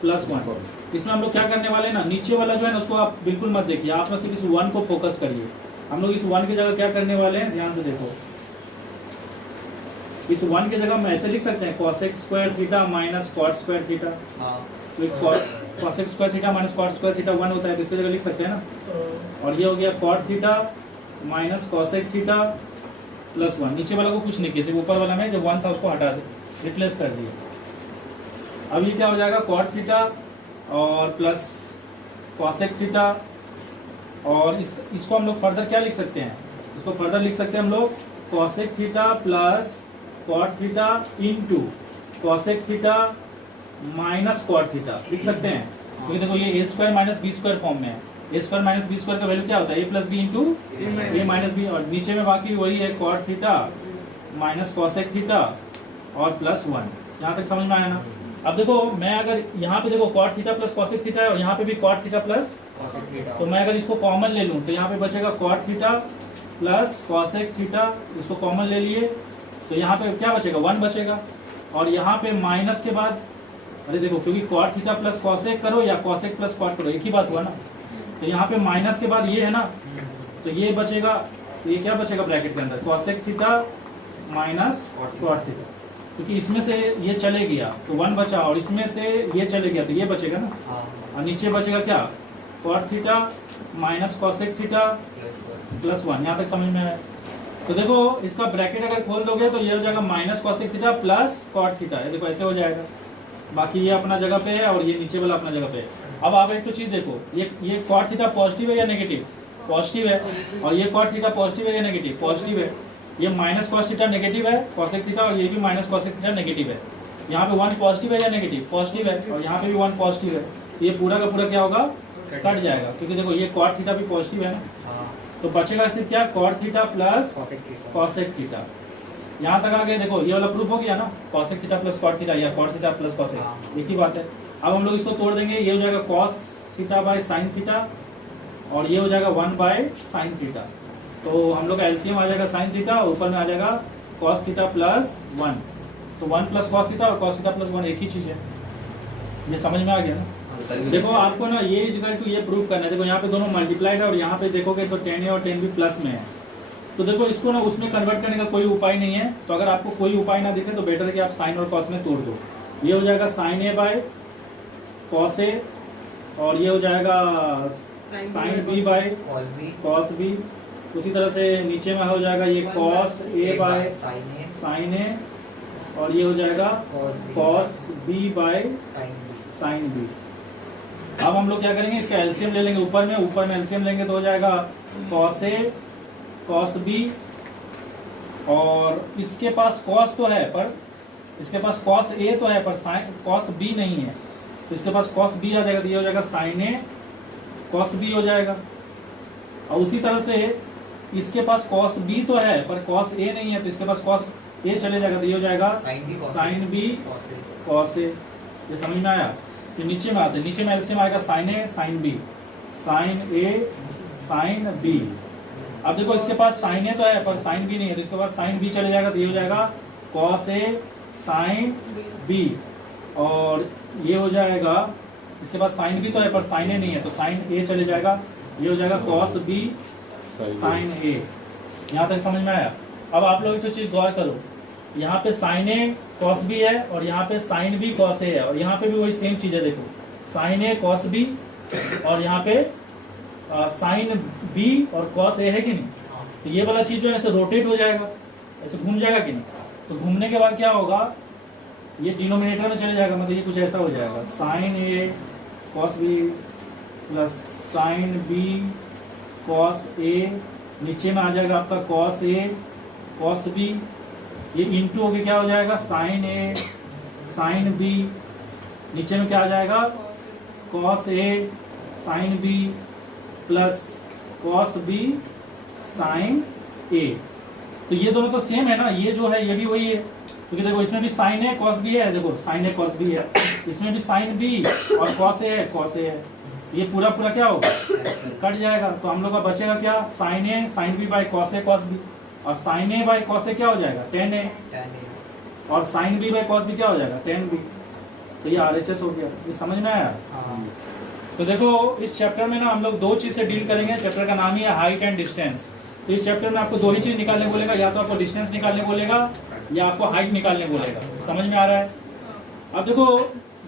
plus 1। इसमें हम लोग क्या करने वाले हैं ना, नीचे वाला जो है ना उसको आप बिल्कुल मत देखिए, आप सिर्फ इस 1 को फोकस करिए। हम लोग इस 1 की जगह क्या करने वाले हैं, ध्यान से देखो, इस 1 की जगह हम ऐसे लिख सकते हैं cosec square theta minus cot square theta. तो cosec square theta minus cot square theta 1 होता है, तो इसकी जगह लिख सकते हैं ना। और ये हो गया cot theta minus cosec theta plus 1। नीचे वाला को कुछ नहीं किया, सिर्फ ऊपर वाला में जब 1 था उसको हटा दे, रिप्लेस कर दिए। अब ये क्या हो जाएगा cot थीटा और प्लस cosec थीटा, और इसको हम लोग फर्दर क्या लिख सकते हैं, इसको फर्दर लिख सकते हैं हम लोग cosec theta plus cot theta into cosec theta minus cot theta लिख सकते हैं, क्योंकि देखो ये a square minus B square form में है। a square minus B square का वैल्यू क्या होता है, a plus B into A minus B, और नीचे में बाकी वही है cot theta minus cosec theta और प्लस 1। यहाँ तक समझ में आया ना। अब देखो मैं अगर यहाँ पे देखो cot theta plus cosec theta है और यहाँ पे भी cot theta plus cosec theta, तो मैं अगर इसको कॉमन ले लूँ तो यहाँ पे बचेगा cot theta plus cosec theta, इसको कॉमन ले लिए तो यहाँ पे क्या बचेगा 1 बचेगा, और यहाँ पे माइनस के बाद, अरे देखो क्योंकि cot थीटा प्लस cosec करो या cosec प्लस cot करो एक ही बात हुआ ना, तो यहाँ पे माइनस के बाद ये है ना, तो ये बचेगा, तो ये क्या बचेगा ब्रैकेट के अंदर cosec theta minus cot theta, क्योंकि इसमें से ये चले गया तो 1 बचा और इसमें से ये चले गया तो ये बचेगा ना, और नीचे बचेगा क्या cot theta minus cosec theta plus 1। यहाँ तक समझ में आया। तो देखो इसका ब्रैकेट अगर खोल दोगे तो ये हो जाएगा minus cosec theta plus cot theta, है देखो ऐसे हो जाएगा। बाकी ये अपना जगह पे है और ये नीचे वाला अपना जगह पे है। अब आप एक तो चीज देखो, ये cot थीटा पॉजिटिव है या नेगेटिव, पॉजिटिव है, और ये cot थीटा पॉजिटिव है या नेगेटिव, पॉजिटिव है। ये माइनस cos थीटा नेगेटिव है cosec थीटा, और ये भी माइनस cosec थीटा नेगेटिव है। यहाँ पे 1 पॉजिटिव है या नेगेटिव, पॉजिटिव है, और यहाँ पे भी 1 पॉजिटिव है। ये पूरा का पूरा क्या होगा, कट जाएगा, क्योंकि देखो ये cot थीटा भी पॉजिटिव है ना, तो बचेगा सिर्फ क्या cot theta plus cosec theta. यहाँ तक आ गए, देखो ये वाला प्रूफ हो गया ना, cosec theta plus cot theta या cot थीटा प्लस cosec, एक ही बात है। अब हम लोग इसको तोड़ देंगे, ये हो जाएगा cos theta by sin theta और ये हो जाएगा 1 बाय sin थीटा, तो हम लोग का एलसीएम आ जाएगा sin थीटा, ऊपर में आ जाएगा cos थीटा प्लस 1, तो 1 प्लस cos थीटा और cos थीटा प्लस 1 एक ही चीज़ है। ये समझ में आ गया ना। देखो आपको ना ये इक्वल टू ये प्रूफ करना है, देखो यहाँ पे दोनों मल्टीप्लाइड है और यहाँ पे देखोगे तो 10 है और 10 भी प्लस में है, तो देखो इसको ना उसमें कन्वर्ट करने का कोई उपाय नहीं है। तो अगर आपको कोई उपाय ना दिखे तो बेटर है कि आप साइन और कॉस में तोड़ दो। ये हो जाएगा sine A by cos A, और ये हो जाएगा sine B by cos B. उसी तरह से नीचे में हो जाएगा ये cos A by sine A, और ये हो जाएगा cos B by sine B. अब हम लोग क्या करेंगे, इसका एलसीएम ले लेंगे, ऊपर में एलसीएम लेंगे तो हो जाएगा कॉस ए कॉस बी, और इसके पास कॉस तो है पर इसके पास कॉस ए तो है पर साइन कॉस बी नहीं है, तो इसके पास कॉस बी आ जाएगा, तो ये हो जाएगा साइन ए कॉस बी हो जाएगा। और उसी तरह से इसके पास कॉस बी तो है पर कॉस ए नहीं है, तो इसके पास कॉस ए चले जाएगा, तो ये हो जाएगा साइन बी कॉस ए। ये समझ में आया। तो नीचे में आते, नीचे में एलसीएम आएगा sign A sine B, sine A sine B. अब देखो इसके पास साइन ए तो है पर साइन बी नहीं है, तो इसके पास साइन बी चले जाएगा, तो ये हो जाएगा कॉस ए साइन बी। और ये हो जाएगा, इसके बाद साइन बी तो है पर साइन ए नहीं है, तो साइन ए चले जाएगा, ये हो जाएगा कॉस बी साइन ए। यहाँ तक समझ में आया? अब आप लोग एक तो चीज़ गौर करो, यहाँ पे साइन ए कॉस बी है और यहाँ पे साइन बी कॉस ए है, और यहाँ पे भी वही सेम चीज़ है। देखो साइन ए कॉस बी और यहाँ पे साइन बी और कॉस ए है कि नहीं? तो ये वाला चीज़ जो है ऐसे रोटेट हो जाएगा, ऐसे घूम जाएगा कि नहीं? तो घूमने के बाद क्या होगा, ये डिनोमिनेटर में चले जाएगा, मतलब ये कुछ ऐसा हो जाएगा, sine A cos B plus sine B cos A, नीचे में आ जाएगा आपका कॉस ए कॉस बी, ये इंटू हो गया क्या हो जाएगा, साइन ए साइन बी, नीचे में क्या आ जाएगा, cos A sine B plus cos B sine A. तो ये दोनों तो सेम है ना, ये जो है ये भी वही है, क्योंकि देखो इसमें भी साइन ए कॉस बी है, देखो साइन ए कॉस बी है, इसमें भी साइन बी और कॉस ए है कॉस ए है, ये पूरा पूरा क्या होगा, कट जाएगा। तो हम लोग का बचेगा क्या, sine A sine B by cos A cos B, और sine A by cos A क्या हो जाएगा, टेन ए, और sine B by cos B क्या हो जाएगा, टेन बी। तो ये RHS हो गया, ये समझ में आया? तो देखो इस चैप्टर में ना हम लोग दो चीज़ से डील करेंगे, चैप्टर का नाम ही है हाइट एंड डिस्टेंस। तो इस चैप्टर में आपको दो ही चीज़ निकालने बोलेगा, या तो आपको डिस्टेंस निकालने बोलेगा या आपको हाइट निकालने बोलेगा। समझ में आ रहा है? अब देखो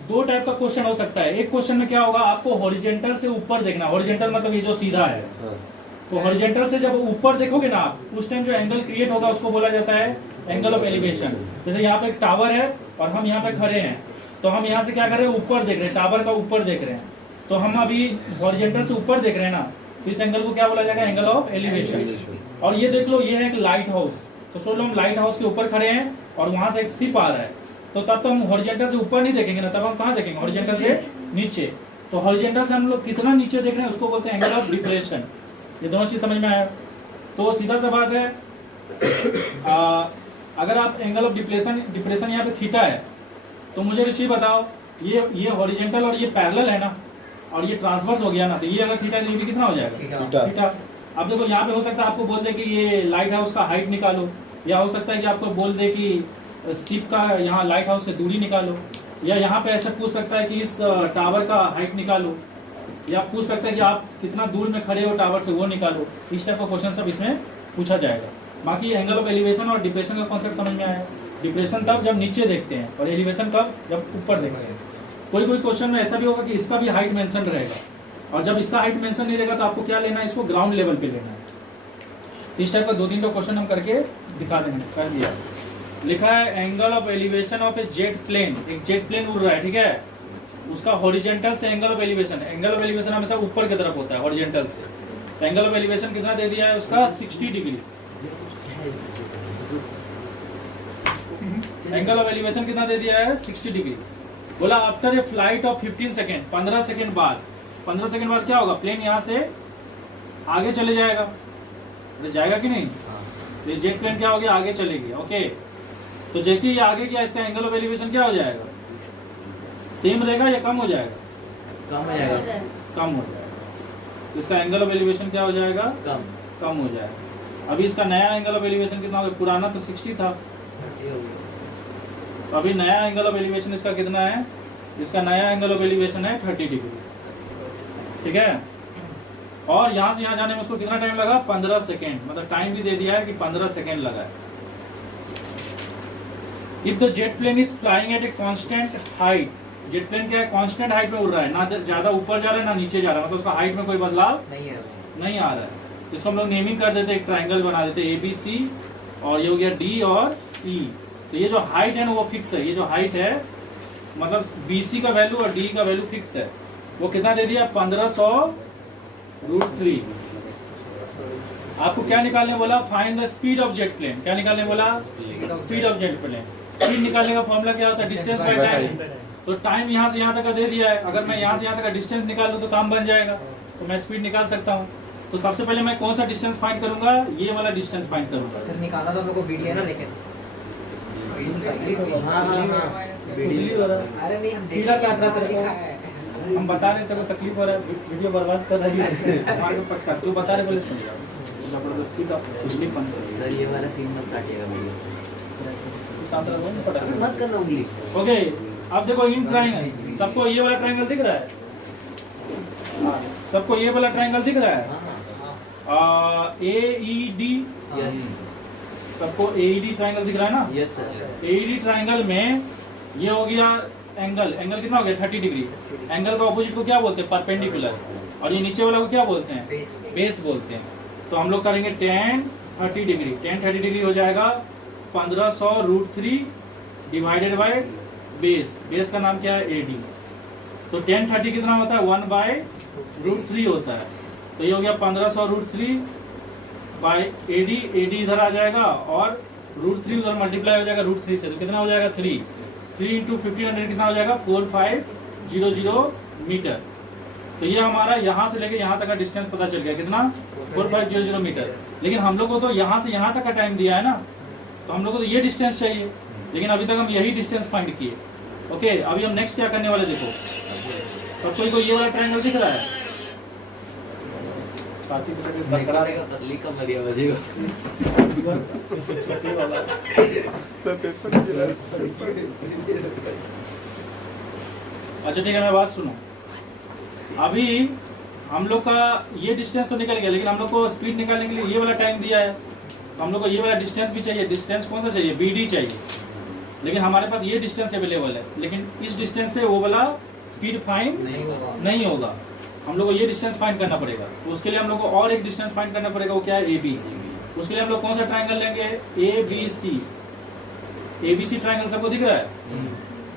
दो टाइप का क्वेश्चन हो सकता है। एक क्वेश्चन में क्या होगा, आपको हॉरिजॉन्टल से ऊपर देखना, हॉरिजॉन्टल मतलब ये जो सीधा है, तो हॉरिजॉन्टल से जब ऊपर देखोगे ना आप, उस टाइम जो एंगल क्रिएट होगा उसको बोला जाता है एंगल ऑफ एलिवेशन। जैसे यहाँ पे एक टावर है और हम यहाँ पे खड़े हैं, तो हम यहाँ से क्या कर रहे हैं, ऊपर देख रहे हैं, टावर का ऊपर देख रहे हैं, तो हम अभी हॉरिजॉन्टल से ऊपर देख रहे हैं ना, तो इस एंगल को क्या बोला जाएगा, एंगल ऑफ एलिवेशन। और ये देख लो, ये है एक लाइट हाउस, तो सोच लो हम लाइट हाउस के ऊपर खड़े हैं और वहां से एक शिप आ रहा है, तो तब तो हम हॉरिजॉन्टल से ऊपर नहीं देखेंगे ना, तब हम कहाँ देखेंगे, हॉरिजॉन्टल से नीचे। तो हॉरिजॉन्टल से हम लोग कितना नीचे देख रहे हैं उसको बोलते हैं एंगल ऑफ डिप्रेशन। ये दोनों चीज समझ में आया? तो सीधा सा बात है, अगर आप एंगल ऑफ डिप्रेशन यहाँ पे थीटा है, तो मुझे एक चीज बताओ, ये हॉरिजॉन्टल और ये पैरेलल है ना, और ये ट्रांसवर्स हो गया ना, तो ये अगर थीटा है तो ये भी कितना हो जाएगा, थीटा। अब देखो यहाँ पे हो सकता है आपको बोल दे कि ये लाइट हाउस का हाइट निकालो, या हो सकता है कि आपको बोल दे कि शिप का यहाँ लाइट हाउस से दूरी निकालो, या यहाँ पे ऐसे पूछ सकता है कि इस टावर का हाइट निकालो, या पूछ सकता है कि आप कितना दूर में खड़े हो टावर से वो निकालो। इस टाइप का क्वेश्चन सब इसमें पूछा जाएगा। बाकी एंगल ऑफ एलिवेशन और डिप्रेशन का कॉन्सेप्ट समझ में आया? डिप्रेशन तब जब नीचे देखते हैं और एलिवेशन कब, जब ऊपर देखते हैं। कोई क्वेश्चन में ऐसा भी होगा कि इसका भी हाइट मेंशन रहेगा, और जब इसका हाइट मेंशन नहीं रहेगा तो आपको क्या लेना है, इसको ग्राउंड लेवल पे लेना है। इस टाइप का दो तीन क्वेश्चन हम करके दिखा देंगे। कर दिया, लिखा है angle of elevation of a jet plane. एक जेट प्लेन उड़ रहा है, ठीक है, उसका हॉरिजॉन्टल से angle of elevation, angle of elevation हमेशा ऊपर की तरफ होता है हॉरिजॉन्टल से। एंगल ऑफ एलिवेशन कितना दे दिया है उसका, 60 डिग्री। एंगल ऑफ एलिवेशन कितना दे दिया है, 60 डिग्री। बोला after a flight of 15 second, 15 second बाद, 15 सेकेंड बाद क्या होगा, प्लेन यहाँ से आगे चले जाएगा, जाएगा कि नहीं? तो ये जेट प्लेन क्या हो गया, आगे चलेगी। ओके, तो जैसे ही आगे गया इसका एंगल ऑफ एलिवेशन क्या हो जाएगा, सेम रहेगा या कम हो जाएगा, कम हो जाएगा, कम हो जाएगा। तो इसका एंगल ऑफ एलिवेशन क्या हो जाएगा, कम हो जाएगा। अभी इसका नया एंगल ऑफ एलिवेशन कितना हो गया, पुराना तो 60 था, तो अभी नया एंगल ऑफ एलिवेशन इसका कितना है, इसका नया एंगल ऑफ एलिवेशन है 30 डिग्री, ठीक है। और यहाँ से यहाँ जाने में उसको कितना टाइम लगा, 15 सेकेंड, मतलब टाइम भी दे दिया है कि 15 सेकेंड लगा है। If the jet plane is flying at a constant height, jet plane क्या है, कांस्टेंट हाइट पे उड़ रहा है, ना ज्यादा ऊपर जा रहा है ना नीचे जा रहा है, मतलब उसका हाइट में कोई बदलाव नहीं आ रहा है। इसको हम लोग नेमिंग कर देते, एक ट्राइंगल बना देते ABC, और ये हो गया D और E। तो ये जो हाइट है ना वो फिक्स है, ये जो हाइट है मतलब BC का वैल्यू और D का वैल्यू फिक्स है। वो कितना दे दिया, 1500√3। आपको क्या निकालने बोला, find the speed of jet plane. क्या निकालने बोला, speed of jet plane. Speed निकालने का फॉर्मूला क्या होता है, डिस्टेंस बाय टाइम। तो टाइम यहाँ से यहाँ तक का दे दिया है, अगर मैं यहाँ से यहाँ तक का डिस्टेंस निकालूं तो काम बन जाएगा, तो मैं स्पीड निकाल सकता हूँ। तो सबसे पहले मैं कौन सा डिस्टेंस फाइंड करूंगा, ये वाला डिस्टेंस फाइंड करूंगा। सर निकालना तो हम लोग को बीडी है ना, लेकिन हाँ अरे नहीं हम कीड़ा काट रहा तेरे को, हम बता रहे तेरे को तकलीफ हो रहा है, वीडियो बर्बाद कर रही है हमारे ऊपर कर, तू बता रहे बोले सुन जबरदस्ती का उंगली बंद कर। सर ये वाला सीन मत काटिएगा भैया, तू शांत रहो, मत करना उंगली। ओके, अब देखो इन ट्राइंगल, सबको ये वाला ट्राइंगल दिख रहा है, सबको ये वाला ट्राइंगल दिख रहा है, AED, यस सबको AED ट्राइंगल दिख रहा है ना। Yes sir. AED ट्राइंगल में ये हो गया एंगल, एंगल कितना हो गया 30 डिग्री। एंगल का ऑपोजिट को क्या बोलते हैं, परपेंडिकुलर, और ये नीचे वाला को क्या बोलते हैं, बेस बेस बोलते हैं। तो हम लोग करेंगे tan 30 डिग्री, tan 30 डिग्री हो जाएगा 1500√3 डिवाइडेड बाय बेस, बेस का नाम क्या है AD। तो tan 30 कितना होता है 1/√3 होता है, तो ये हो गया 1500√3 बाय AD, AD इधर आ जाएगा और √3 उधर मल्टीप्लाई हो जाएगा √3 से, तो कितना हो जाएगा 3 इंटू 1500 कितना हो जाएगा 4500 मीटर। तो ये हमारा यहाँ से लेके यहाँ तक का डिस्टेंस पता चल गया, कितना 4500 मीटर। लेकिन हम लोग को तो यहाँ से यहाँ तक का टाइम दिया है ना, तो हम लोग को तो ये डिस्टेंस चाहिए, लेकिन अभी तक हम यही डिस्टेंस फाइंड किए। ओके, अभी हम नेक्स्ट क्या करने वाले, देखो सबको को ये वाला ट्रायंगल दिख रहा है, छाती पे बरकरार है, पतली का मरिया बजेगा। छोटे वाला अच्छा ठीक है, मैं बात सुनो। अभी हम लोग का ये डिस्टेंस तो निकल गया, लेकिन हम लोग को स्पीड निकालने के लिए ये वाला टाइम दिया है, तो हम लोग को ये वाला डिस्टेंस भी चाहिए। डिस्टेंस कौन सा चाहिए, BD चाहिए, लेकिन हमारे पास ये डिस्टेंस अवेलेबल है, लेकिन इस डिस्टेंस से वो वाला स्पीड फाइंड नहीं होगा। हम लोग को ये डिस्टेंस फाइंड करना पड़ेगा, तो उसके लिए हम लोग को और एक डिस्टेंस फाइंड करना पड़ेगा, वो क्या है AB। उसके लिए हम लोग कौन सा ट्रायंगल लेंगे, ABC ट्रायंगल सबको दिख रहा है।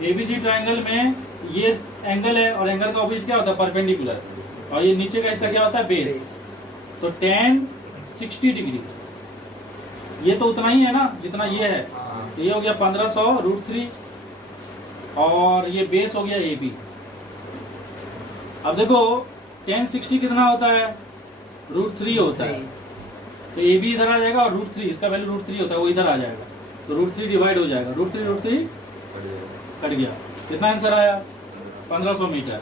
ABC ट्रायंगल में ये एंगल है और एंगल का ऑपोजिट क्या होता है, परपेंडिकुलर, और ये नीचे का हिस्सा क्या होता है, बेस। तो tan 60 डिग्री, ये तो उतना ही है ना जितना ये है, तो ये हो गया 1500√3 और ये बेस हो गया AB। अब देखो tan 60 कितना होता है, √3 होता है, तो AB इधर आ जाएगा और √3, इसका वैल्यू √3 होता है, वो इधर आ जाएगा, तो √3 डिवाइड हो जाएगा, √3 कट गया, कितना आंसर आया 1500 मीटर।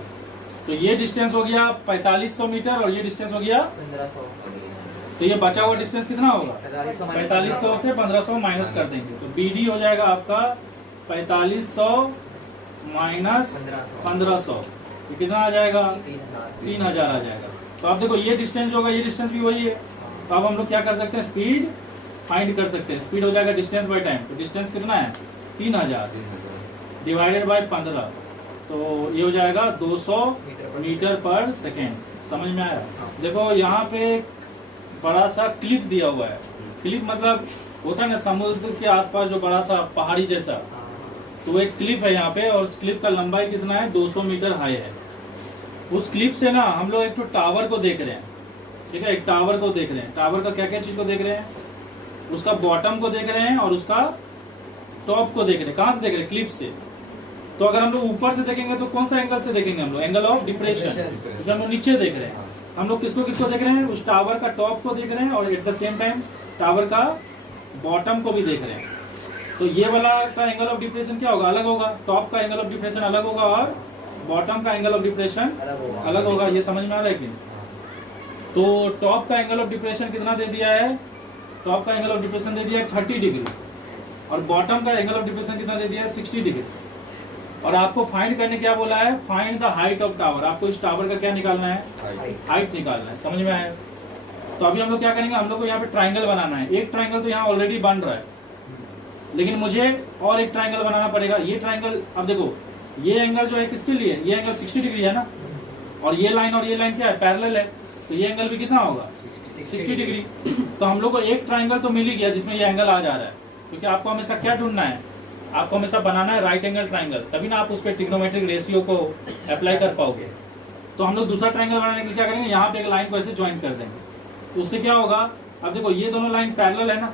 तो ये डिस्टेंस हो गया 4500 मीटर और ये डिस्टेंस हो गया 1500। तो ये बचा हुआ डिस्टेंस कितना होगा, 4500 से 1500 माइनस कर देंगे, तो BD हो जाएगा आपका 4500 माइनस 1500, ये कितना आ जाएगा 3000 आ जाएगा। तो आप देखो ये डिस्टेंस होगा, ये डिस्टेंस भी वही है, तो अब हम लोग क्या कर सकते हैं, स्पीड फाइंड कर सकते हैं। स्पीड हो जाएगा डिस्टेंस बाय टाइम, तो डिस्टेंस कितना है 3000 डिवाइडेड बाय 15, तो ये हो जाएगा 200 मीटर पर सेकेंड। समझ में आया। देखो यहाँ पे बड़ा सा क्लिफ दिया हुआ है, क्लिफ मतलब होता है ना समुद्र के आसपास जो बड़ा सा पहाड़ी जैसा, तो एक क्लिफ है यहाँ पे, और उस क्लिफ का लंबाई कितना है 200 मीटर हाई है। उस क्लिफ से ना हम लोग एक तो टावर को देख रहे हैं, ठीक है, एक टावर को देख रहे हैं। टावर का क्या क्या चीज को देख रहे हैं, उसका बॉटम को देख रहे हैं और उसका टॉप को देख रहे हैं। कहाँ से देख रहे हैं, क्लिफ से। तो अगर हम लोग ऊपर से देखेंगे तो कौन सा एंगल से देखेंगे हम लोग, एंगल ऑफ डिप्रेशन। जब हम लोग नीचे देख रहे हैं, हम लोग किसको किसको देख रहे हैं, उस टावर का टॉप को देख रहे हैं और at the same time tower का बॉटम को भी देख रहे हैं। तो ये वाला का एंगल ऑफ डिप्रेशन क्या होगा, अलग होगा, टॉप का एंगल ऑफ डिप्रेशन अलग होगा और बॉटम का एंगल ऑफ डिप्रेशन अलग होगा। ये समझ में आ रहा है कि नहीं। तो टॉप का एंगल ऑफ डिप्रेशन कितना दे दिया है, टॉप का एंगल ऑफ डिप्रेशन दे दिया है 30 डिग्री और बॉटम का एंगल ऑफ डिप्रेशन कितना दे दिया है 60 डिग्री। और आपको फाइंड करने क्या बोला है, find the height of tower. आपको इस टावर का क्या निकालना है, हाइट निकालना है। समझ में आया। तो अभी हम लोग क्या करेंगे, हम लोग को यहाँ पे ट्राइंगल बनाना है। एक ट्राइंगल तो यहाँ ऑलरेडी बन रहा है, लेकिन मुझे और एक ट्राइंगल बनाना पड़ेगा। ये ट्राइंगल, अब देखो ये एंगल जो है किसके लिए, ये एंगल 60 डिग्री है ना, और ये लाइन क्या है, पैरेलल है, तो ये एंगल भी कितना होगा 60 डिग्री। तो हम लोग को एक ट्राइंगल तो मिल ही गया जिसमें ये एंगल आ जा रहा है, क्योंकि आपको हमेशा क्या ढूंढना है, आपको हमेशा बनाना है राइट एंगल ट्राइंगल, तभी ना आप उस पर ट्रिग्नोमेट्रिक रेशियो को अप्लाई कर पाओगे। तो हम लोग दूसरा ट्राइंगल बनाने के लिए क्या करेंगे, यहाँ पे एक लाइन को ऐसे ज्वाइन कर देंगे, तो उससे क्या होगा, अब देखो ये दोनों लाइन पैरेलल है ना,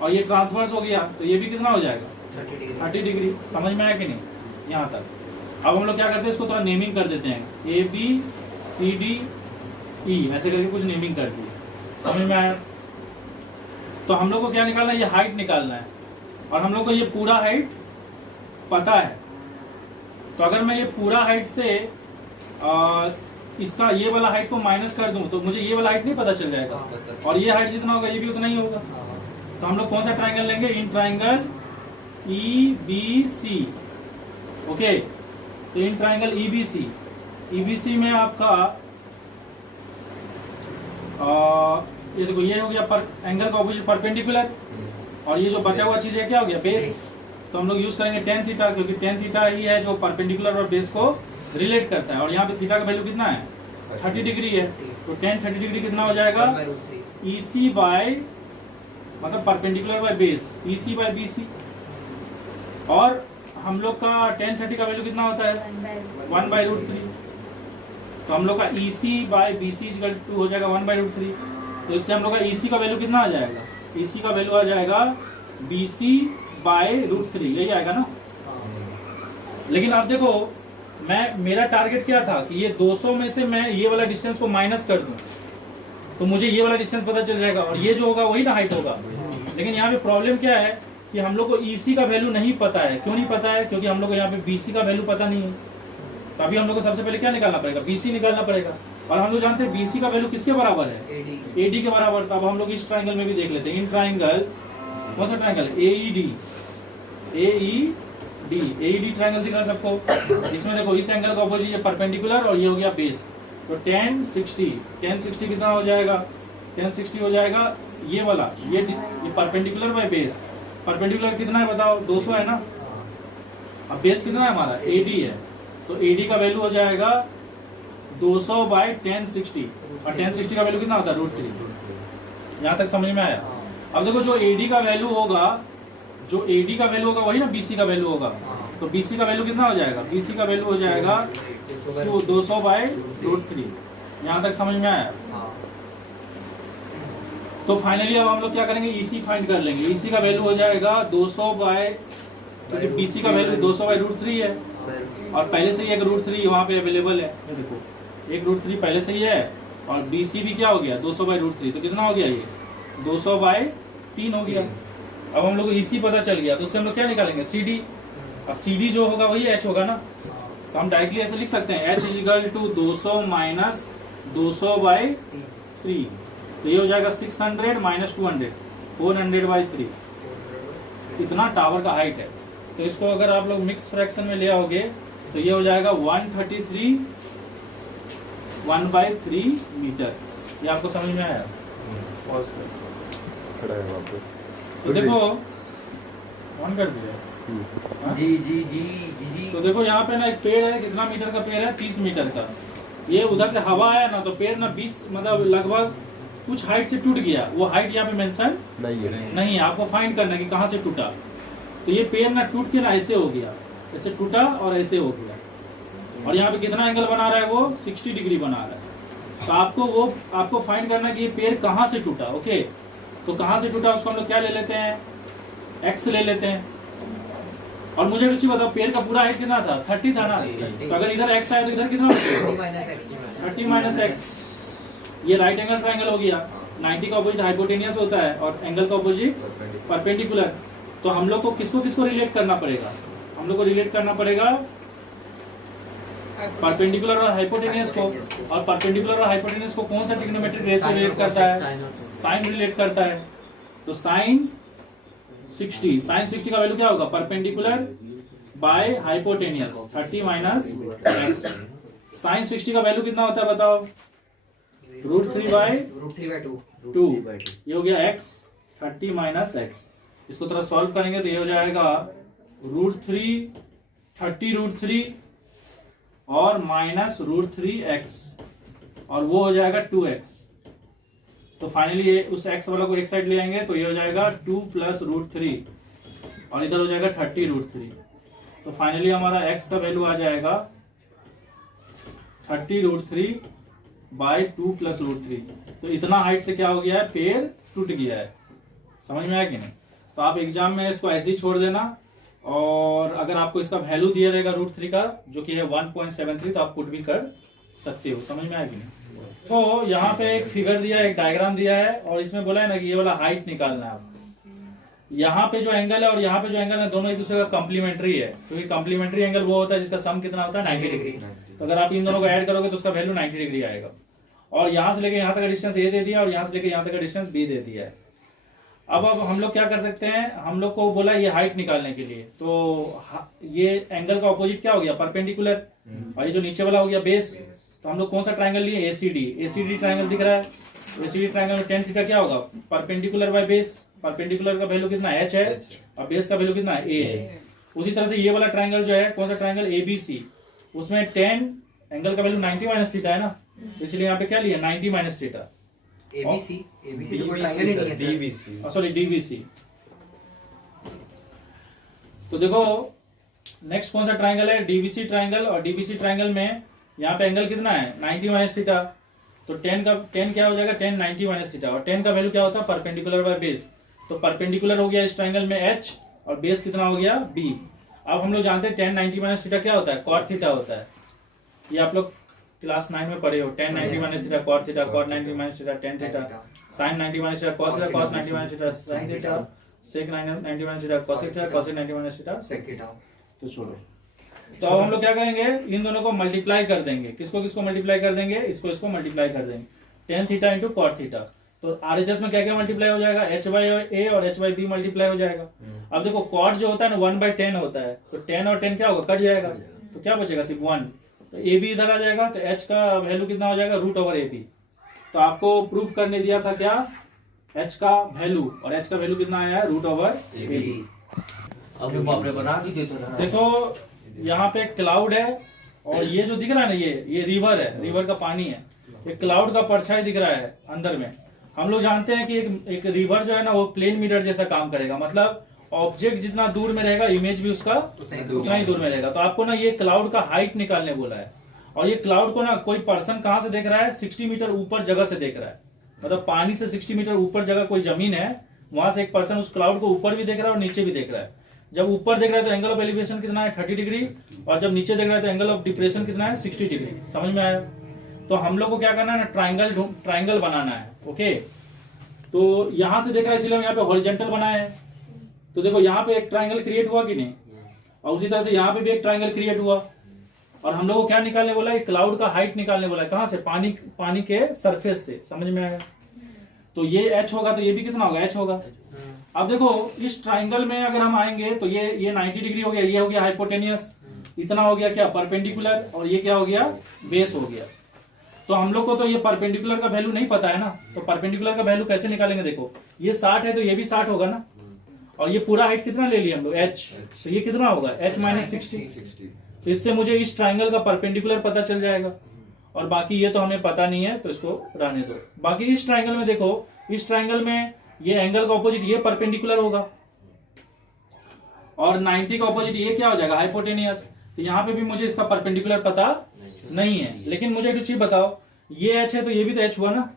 और ये ट्रांसवर्स हो गया, तो ये भी कितना हो जाएगा 30 डिग्री। समझ में आया कि नहीं यहाँ तक। अब हम लोग क्या करते हैं, इसको थोड़ा नेमिंग कर देते हैं, ABCDE ऐसे करके कुछ नेमिंग कर दी। समझ में आया। तो हम लोग को क्या निकालना है, ये हाइट निकालना है, और हम लोग को ये पूरा हाइट पता है। तो अगर मैं ये पूरा हाइट से इसका ये वाला हाइट को माइनस कर दूं तो मुझे ये वाला हाइट नहीं पता चल जाएगा, और ये हाइट जितना होगा ये भी उतना ही होगा। तो हम लोग कौन सा ट्राइंगल लेंगे, इन ट्राइंगल EBC, ओके। तो इन ट्राइंगल ईबीसी में आपका ये देखो, ये हो गया एंगल का ऑपोजिट परपेंडिकुलर, और ये जो बचा हुआ चीज है क्या हो गया, बेस। तो हम लोग यूज करेंगे टेन थीटा, क्योंकि टेन थीटा ही है जो परपेंडिकुलर और बेस को रिलेट करता है। और यहाँ पे थीटा का वैल्यू कितना है, 30 डिग्री है। तो टेन 30 डिग्री कितना हो जाएगा, EC बाय मतलब perpendicular by base, EC by BC। और हम लोग का टेन 30 का वैल्यू कितना होता है, 1/√3। तो हम लोग का EC by BC equal to हो जाएगा 1/√3। तो इससे हम लोग का EC का वैल्यू कितना आ जाएगा, EC का वैल्यू आ जाएगा BC/√3, यही आएगा ना। लेकिन अब देखो, मेरा टारगेट क्या था कि ये 200 में से मैं ये वाला डिस्टेंस को माइनस कर दूं, तो मुझे ये वाला डिस्टेंस पता चल जाएगा, और ये जो होगा वही ना हाइट होगा। लेकिन यहाँ पे प्रॉब्लम क्या है कि हम लोग को EC का वैल्यू नहीं पता है। क्यों नहीं पता है, क्योंकि हम लोग को यहाँ पे BC का वैल्यू पता नहीं है। तो अभी हम लोग को सबसे पहले क्या निकालना पड़ेगा, BC निकालना पड़ेगा। और हम लोग जानते हैं BC का वैल्यू किसके बराबर है, AD के बराबर। तो अब हम लोग इस ट्राइंगल में भी देख लेते हैं। इन ट्राइंगल, कौन सा ट्राइंगल, AED ट्राइंगल दिख रहा है सबको। इसमें देखो, इस एंगल का ऑपोजिट है परपेंडिकुलर, और ये हो गया बेस। तो 10 60 कितना हो जाएगा, 10 60 हो जाएगा ये वाला, ये परपेंडिकुलर बाय बेस। परपेंडिकुलर कितना है बताओ, 200 है ना। अब बेस कितना है हमारा, AD है। तो AD का वैल्यू हो जाएगा 200/1060, और 1060 का वैल्यू कितना होता है, √3। यहाँ तक समझ में आया। अब देखो, जो AD का वैल्यू होगा, वही ना BC का वैल्यू होगा। तो BC का वैल्यू कितना हो जाएगा, BC का वैल्यू हो जाएगा 200/√3। यहाँ तक समझ में आया। तो फाइनली अब हम लोग क्या करेंगे, EC फाइंड कर लेंगे। EC का वैल्यू हो जाएगा 200 बाय, क्योंकि BC का वैल्यू 200/√3 है, और पहले से ही एक √3 वहाँ पे अवेलेबल है। ये देखो, एक √3 पहले से ही है, और BC भी क्या हो गया, 200/√3। तो कितना हो गया, ये 200/3 हो गया। अब हम लोग को EC पता चल गया, तो उससे हम लोग क्या निकालेंगे, CD। और CD जो होगा वही H होगा ना। तो हम डायरेक्टली ऐसे लिख सकते हैं, H = 200 - 200/3। तो ये हो जाएगा 600 - 200, 400/3। इतना टावर का हाइट है। तो इसको अगर आप लोग मिक्स फ्रैक्शन में ले आओगे तो ये हो जाएगा 133 1/3 मीटर। ये आपको समझ में आया। खड़ा है वहाँ पे। तो देखो, ऑन कर दिया। जी। तो देखो, यहाँ पे ना एक पेड़ है, कितना मीटर का पेड़ है, 30 मीटर का। ये उधर से हवा आया ना, तो पेड़ ना 20 मतलब लगभग कुछ हाइट से टूट गया। वो हाइट यहाँ पे मेंशन नहीं है। आपको फाइंड करना है कि कहाँ से टूटा। तो ये पेड़ ना टूट के ना ऐसे हो गया, ऐसे टूटा और ऐसे हो गया। और यहाँ पे कितना एंगल बना रहा है, वो 60 डिग्री बना रहा है। तो आपको फाइंड करना है कि ये पेड़ कहाँ से टूटा। ओके, तो कहाँ से टूटा उसको हम लोग क्या ले लेते हैं, x ले लेते हैं। और मुझे रुचि बताओ, पेड़ का पूरा हाइट कितना था, 30 था ना। तो अगर इधर x आया तो इधर कितना होगा, 30 - x। ये राइट एंगल ट्राइंगल हो गया। 90 का ऑपोजिट हाइपोटेनियस होता है, और एंगल का ऑपोजिट परपेंडिकुलर। तो हम लोग को किसको रिलेट करना पड़ेगा, हम लोग को रिलेट करना पड़ेगा परपेंडिकुलर और हाइपोटेनियस को। और परपेंडिकुलर और हाइपोटेनियस को कौन सा ट्रिग्नोमेट्रिक रेशियो रिलेट करता है, साइन रिलेट करता है। तो साइन 60 का वैल्यू क्या होगा, perpendicular by hypotenuse, 30 - x। Sine 60 का वैल्यू कितना होता है बताओ, √3/2। ये हो गया x, 30 - x। इसको थोड़ा सॉल्व करेंगे तो ये हो जाएगा √3, 30√3 और -√3x, और वो हो जाएगा 2x। तो फाइनली ये उस x वाला को एक साइड ले आएंगे तो ये हो जाएगा 2 + √3, और इधर हो जाएगा 30√3। तो फाइनली हमारा x का वैल्यू आ जाएगा 30√3/2 + √3। तो इतना हाइट से क्या हो गया है, पेड़ टूट गया है। समझ में आया कि नहीं। तो आप एग्जाम में इसको ऐसे ही छोड़ देना, और अगर आपको इसका वैल्यू दिया रहेगा √3 का जो कि है 1.73, तो आप पुट भी कर सकते हो। समझ में आया कि नहीं। तो यहाँ पे एक फिगर दिया है, एक डायग्राम दिया है, और इसमें बोला है ना कि ये वाला हाइट निकालना है आपको। यहाँ पे जो एंगल है और यहाँ पे जो एंगल है, दोनों एक दूसरे का कम्प्लीमेंट्री है। क्योंकि कम्प्लीमेंट्री एंगल वो होता है जिसका सम कितना होता है, 90 डिग्री। तो अगर आप इन दोनों को ऐड करोगे तो उसका वैल्यू 90 डिग्री आएगा। और यहाँ से लेके यहाँ तक का डिस्टेंस ए दे दिया, और यहाँ से लेके यहाँ तक का डिस्टेंस बी दे दिया है। अब हम लोग क्या कर सकते हैं, हम लोग को बोला ये हाइट निकालने के लिए, तो ये एंगल का ऑपोजिट क्या हो गया, परपेंडिकुलर, और ये जो नीचे वाला हो गया बेस। तो हम लोग कौन सा ट्राइंगल लिए, एसीडी। एसीडी ट्राइंगल दिख रहा है, एसीडी ट्राइंगल में टेन थीटा क्या होगा, परपेंडिकुलर बाय बेस। परपेंडिकुलर का वैल्यू कितना एच है और बेस का वैल्यू कितना ए है। उसी तरह से ये वाला ट्राइंगल जो है, कौन सा ट्राइंगल, एबीसी, उसमें टेन एंगल का वैल्यू 90 माइनस थीटा है ना, इसलिए यहाँ पे क्या लिया, 90 माइनस थीटा। एबीसी तो कोई ट्रायंगल ही नहीं है सर। DBC, sorry DBC. तो देखो नेक्स्ट कौन सा ट्राइंगल है, डीबीसी ट्राइंगल। और डीबीसी ट्राइंगल में यहाँ पे एंगल कितना है, 90 माइनस थीटा। तो 10 क्या हो जाएगा, 10 90 माइनस थीटा। और 10 का वैल्यू क्या होता है, परपेंडिकुलर बाय बेस। तो परपेंडिकुलर हो गया इस ट्राइंगल में एच और बेस कितना हो गया बी। अब हम लोग जानते हैं 10 90 माइनस थीटा क्या होता है, कॉट थीटा होता है। ये आप लोग क्लास 9 में पढ़े हो, 10 90 minus theta cot theta, cot 90 minus theta tan theta, sine 90 minus theta cos theta, cos 90 minus theta sine theta, sec 90 minus theta cos theta, cos 90 minus theta sec theta. तो छोड़ो। तो अब हम लोग क्या करेंगे, इन दोनों को मल्टीप्लाई कर देंगे। किसको किसको मल्टीप्लाई कर देंगे, इसको मल्टीप्लाई कर देंगे, tan theta into cot theta. तो आरएचएस में क्या क्या मल्टीप्लाई हो जाएगा, एच बाई ए और एच बाई बी मल्टीप्लाई हो जाएगा। अब देखो कॉट जो होता है ना 1/10 होता है, तो 10 और 10 क्या होगा, कट जाएगा, तो क्या बचेगा, सिर्फ 1। तो ए बी इधर आ जाएगा, तो एच का वैल्यू कितना हो जाएगा, रूट ओवर ए बी। तो आपको प्रूफ करने दिया था क्या, एच का वैल्यू, और एच का वैल्यू कितना आया है, रूट ओवर ए बी। अब बाप रे बना दी तो देखो यहाँ पे क्लाउड है, और ये जो दिख रहा है ना, ये रिवर है, रिवर का पानी है। ये क्लाउड का परछाई दिख रहा है अंदर में। हम लोग जानते हैं कि एक रिवर जो है ना, वो प्लेन मिरर जैसा काम करेगा, मतलब ऑब्जेक्ट जितना दूर में रहेगा, इमेज भी उसका उतना ही दूर में रहेगा। तो आपको ना ये क्लाउड का हाइट निकालने बोला है, और ये क्लाउड को ना कोई पर्सन कहाँ से देख रहा है, 60 मीटर ऊपर जगह से देख रहा है। मतलब पानी से 60 मीटर ऊपर जगह कोई जमीन है, वहां से एक पर्सन उस क्लाउड को ऊपर भी देख रहा है और नीचे भी देख रहा है। जब ऊपर देख रहा है तो एंगल ऑफ एलिवेशन कितना है, 30 डिग्री, और जब नीचे देख रहा है तो एंगल ऑफ डिप्रेशन कितना है, 60 डिग्री। समझ में आया। तो हम लोग को क्या करना है ना, ट्राइंगल बनाना है। ओके, तो यहां से देख रहा है, इसलिए हम यहाँ पे हॉरिजेंटल बनाए हैं। तो देखो यहाँ पे एक ट्राइंगल क्रिएट हुआ कि नहीं, और उसी तरह से यहाँ पे भी एक ट्राइंगल क्रिएट हुआ। और हम लोग को क्या निकालने बोला है, क्लाउड का हाइट निकालने बोला है। कहां से, पानी के सरफेस से। समझ में आएगा। तो ये एच होगा, तो ये भी कितना होगा, एच होगा। अब देखो इस ट्राइंगल में अगर हम आएंगे तो ये 90 डिग्री हो गया, ये हो गया हाइपोटेनियस, इतना हो गया क्या, परपेंडिकुलर, और ये क्या हो गया, बेस हो गया। तो हम लोग को तो ये परपेंडिकुलर का वैल्यू नहीं पता है ना, तो परपेंडिकुलर का वैल्यू कैसे निकालेंगे। देखो ये 60 है तो ये भी 60 होगा ना, और ये पूरा हाइट कितना ले लिया हम लोग, एच, तो ये कितना होगा, एच माइनस 60। तो इससे मुझे इस ट्राइंगल का परपेंडिकुलर पता चल जाएगा, और बाकी ये तो हमें पता नहीं है, तो इसको रहने दो। बाकी इस ट्राइंगल में देखो, इस ट्राइंगल में ये एंगल का ऑपोजिट ये परपेंडिकुलर होगा, और 90 का ऑपोजिट ये क्या हो जाएगा, हाइपोटेनियस। तो यहाँ पे भी मुझे इसका परपेंडिकुलर पता नहीं है। लेकिन मुझे एक चीज बताओ, ये एच है तो ये भी तो एच हुआ ना,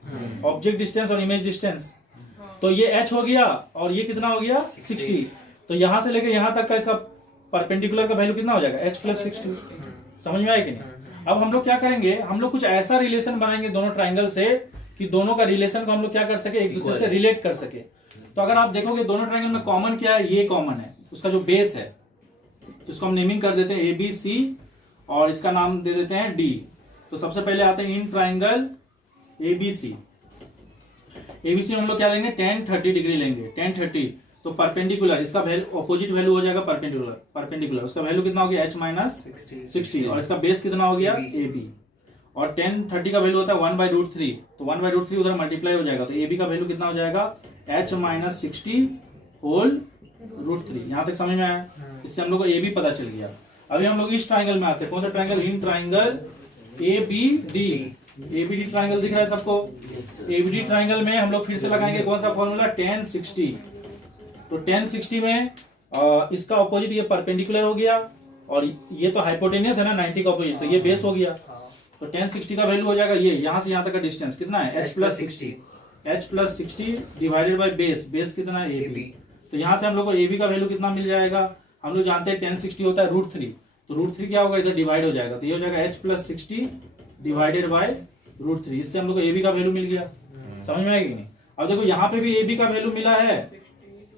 ऑब्जेक्ट डिस्टेंस और इमेज डिस्टेंस। तो ये एच हो गया, और ये कितना हो गया, 60। तो यहां से लेके यहां तक का इसका परपेंडिकुलर का वैल्यू कितना हो जाएगा, एच प्लस 60। समझ में आया कि नहीं। अब हम लोग क्या करेंगे, हम लोग कुछ ऐसा रिलेशन बनाएंगे दोनों ट्राइंगल से कि दोनों का रिलेशन को हम लोग क्या कर सके, एक दूसरे से रिलेट कर सके। तो अगर आप देखोगे दोनों ट्राइंगल में कॉमन क्या है, ये कॉमन है, उसका जो बेस है, तो इसको हम नेमिंग कर देते हैं ए बी सी, और इसका नाम दे देते हैं डी। तो सबसे पहले आते हैं इन ट्राइंगल एबीसी। एबीसी में हम लोग क्या लेंगे, 10 30 डिग्री लेंगे, 10 30। तो परपेंडिकुलर, इसका ऑपोजिट वैल्यू हो जाएगा परपेंडिकुलर, उसका वैल्यू कितना हो गया, एच माइनस 60, और इसका बेस कितना हो गया, ए बी। और 10 30 का वैल्यू होता है 1/√3, तो 1/√3 उधर मल्टीप्लाई हो जाएगा, तो ए बी का वैल्यू कितना हो जाएगा, एच माइनस 60 होल √3। यहाँ तक समझ में आया। इससे हम लोग को ए बी पता चल गया। अभी हम लोग इस ट्राइंगल में आते हैं, कौन सा triangle, in triangle ABD. ABD triangle दिख रहा है सबको। एबीडी ट्राइंगल में हम लोग फिर से लगाएंगे कौन सा फॉर्मूला, 10 60। तो 10 60 में इसका ऑपोजिट ये परपेंडिकुलर हो गया, और ये तो हाइपोटेनियस है ना 90 का ऑपोजिट, तो ये बेस हो गया। तो 10 60 का वैल्यू हो जाएगा ये, यहां से यहां तक का डिस्टेंस कितना है, H plus 60 divided by base, base कितना है, ए बी। तो यहां से हम लोग को ए बी का वैल्यू कितना मिल जाएगा, हम लोग जानते हैं 10 60 होता है √3, तो √3 क्या होगा, इधर डिवाइड हो जाएगा, तो ये हो जाएगा एच प्लस 60 डिवाइडेड बाय √3। इससे हम लोग को ए बी का वैल्यू मिल गया। समझ में आएगा कि नहीं। अब देखो यहाँ पे भी ए बी का वैल्यू मिला है,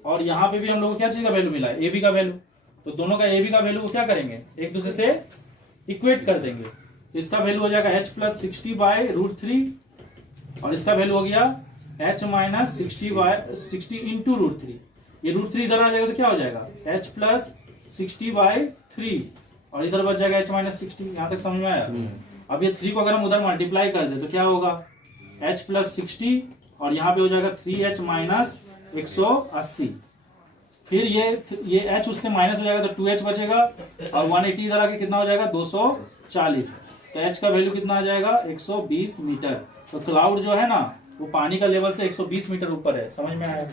और यहाँ पे भी हम लोग को क्या चीज का वैल्यू मिला है, ए बी का वैल्यू। तो दोनों का ए बी का वैल्यू को क्या करेंगे, एक दूसरे से इक्वेट कर देंगे। तो इसका वैल्यू हो जाएगा एच प्लस 60 बाय √3, और इसका वैल्यू हो गया h माइनस 60 इंटू √3, ये √3 इधर आ जाएगा तो क्या हो जाएगा h प्लस 60/3 और इधर बच जाएगा h माइनस 60। यहाँ तक समझ में आया? अब ये 3 को अगर हम उधर मल्टीप्लाई कर दे तो क्या होगा h प्लस 60 और यहाँ पे हो जाएगा 3h माइनस 180। फिर ये h उससे माइनस हो जाएगा तो 2h बचेगा और 180 इधर आके कितना हो जाएगा 240। तो h का वैल्यू कितना आ जाएगा 120 मीटर। तो क्लाउड जो है ना वो पानी का लेवल से 120 मीटर ऊपर है। समझ में आया?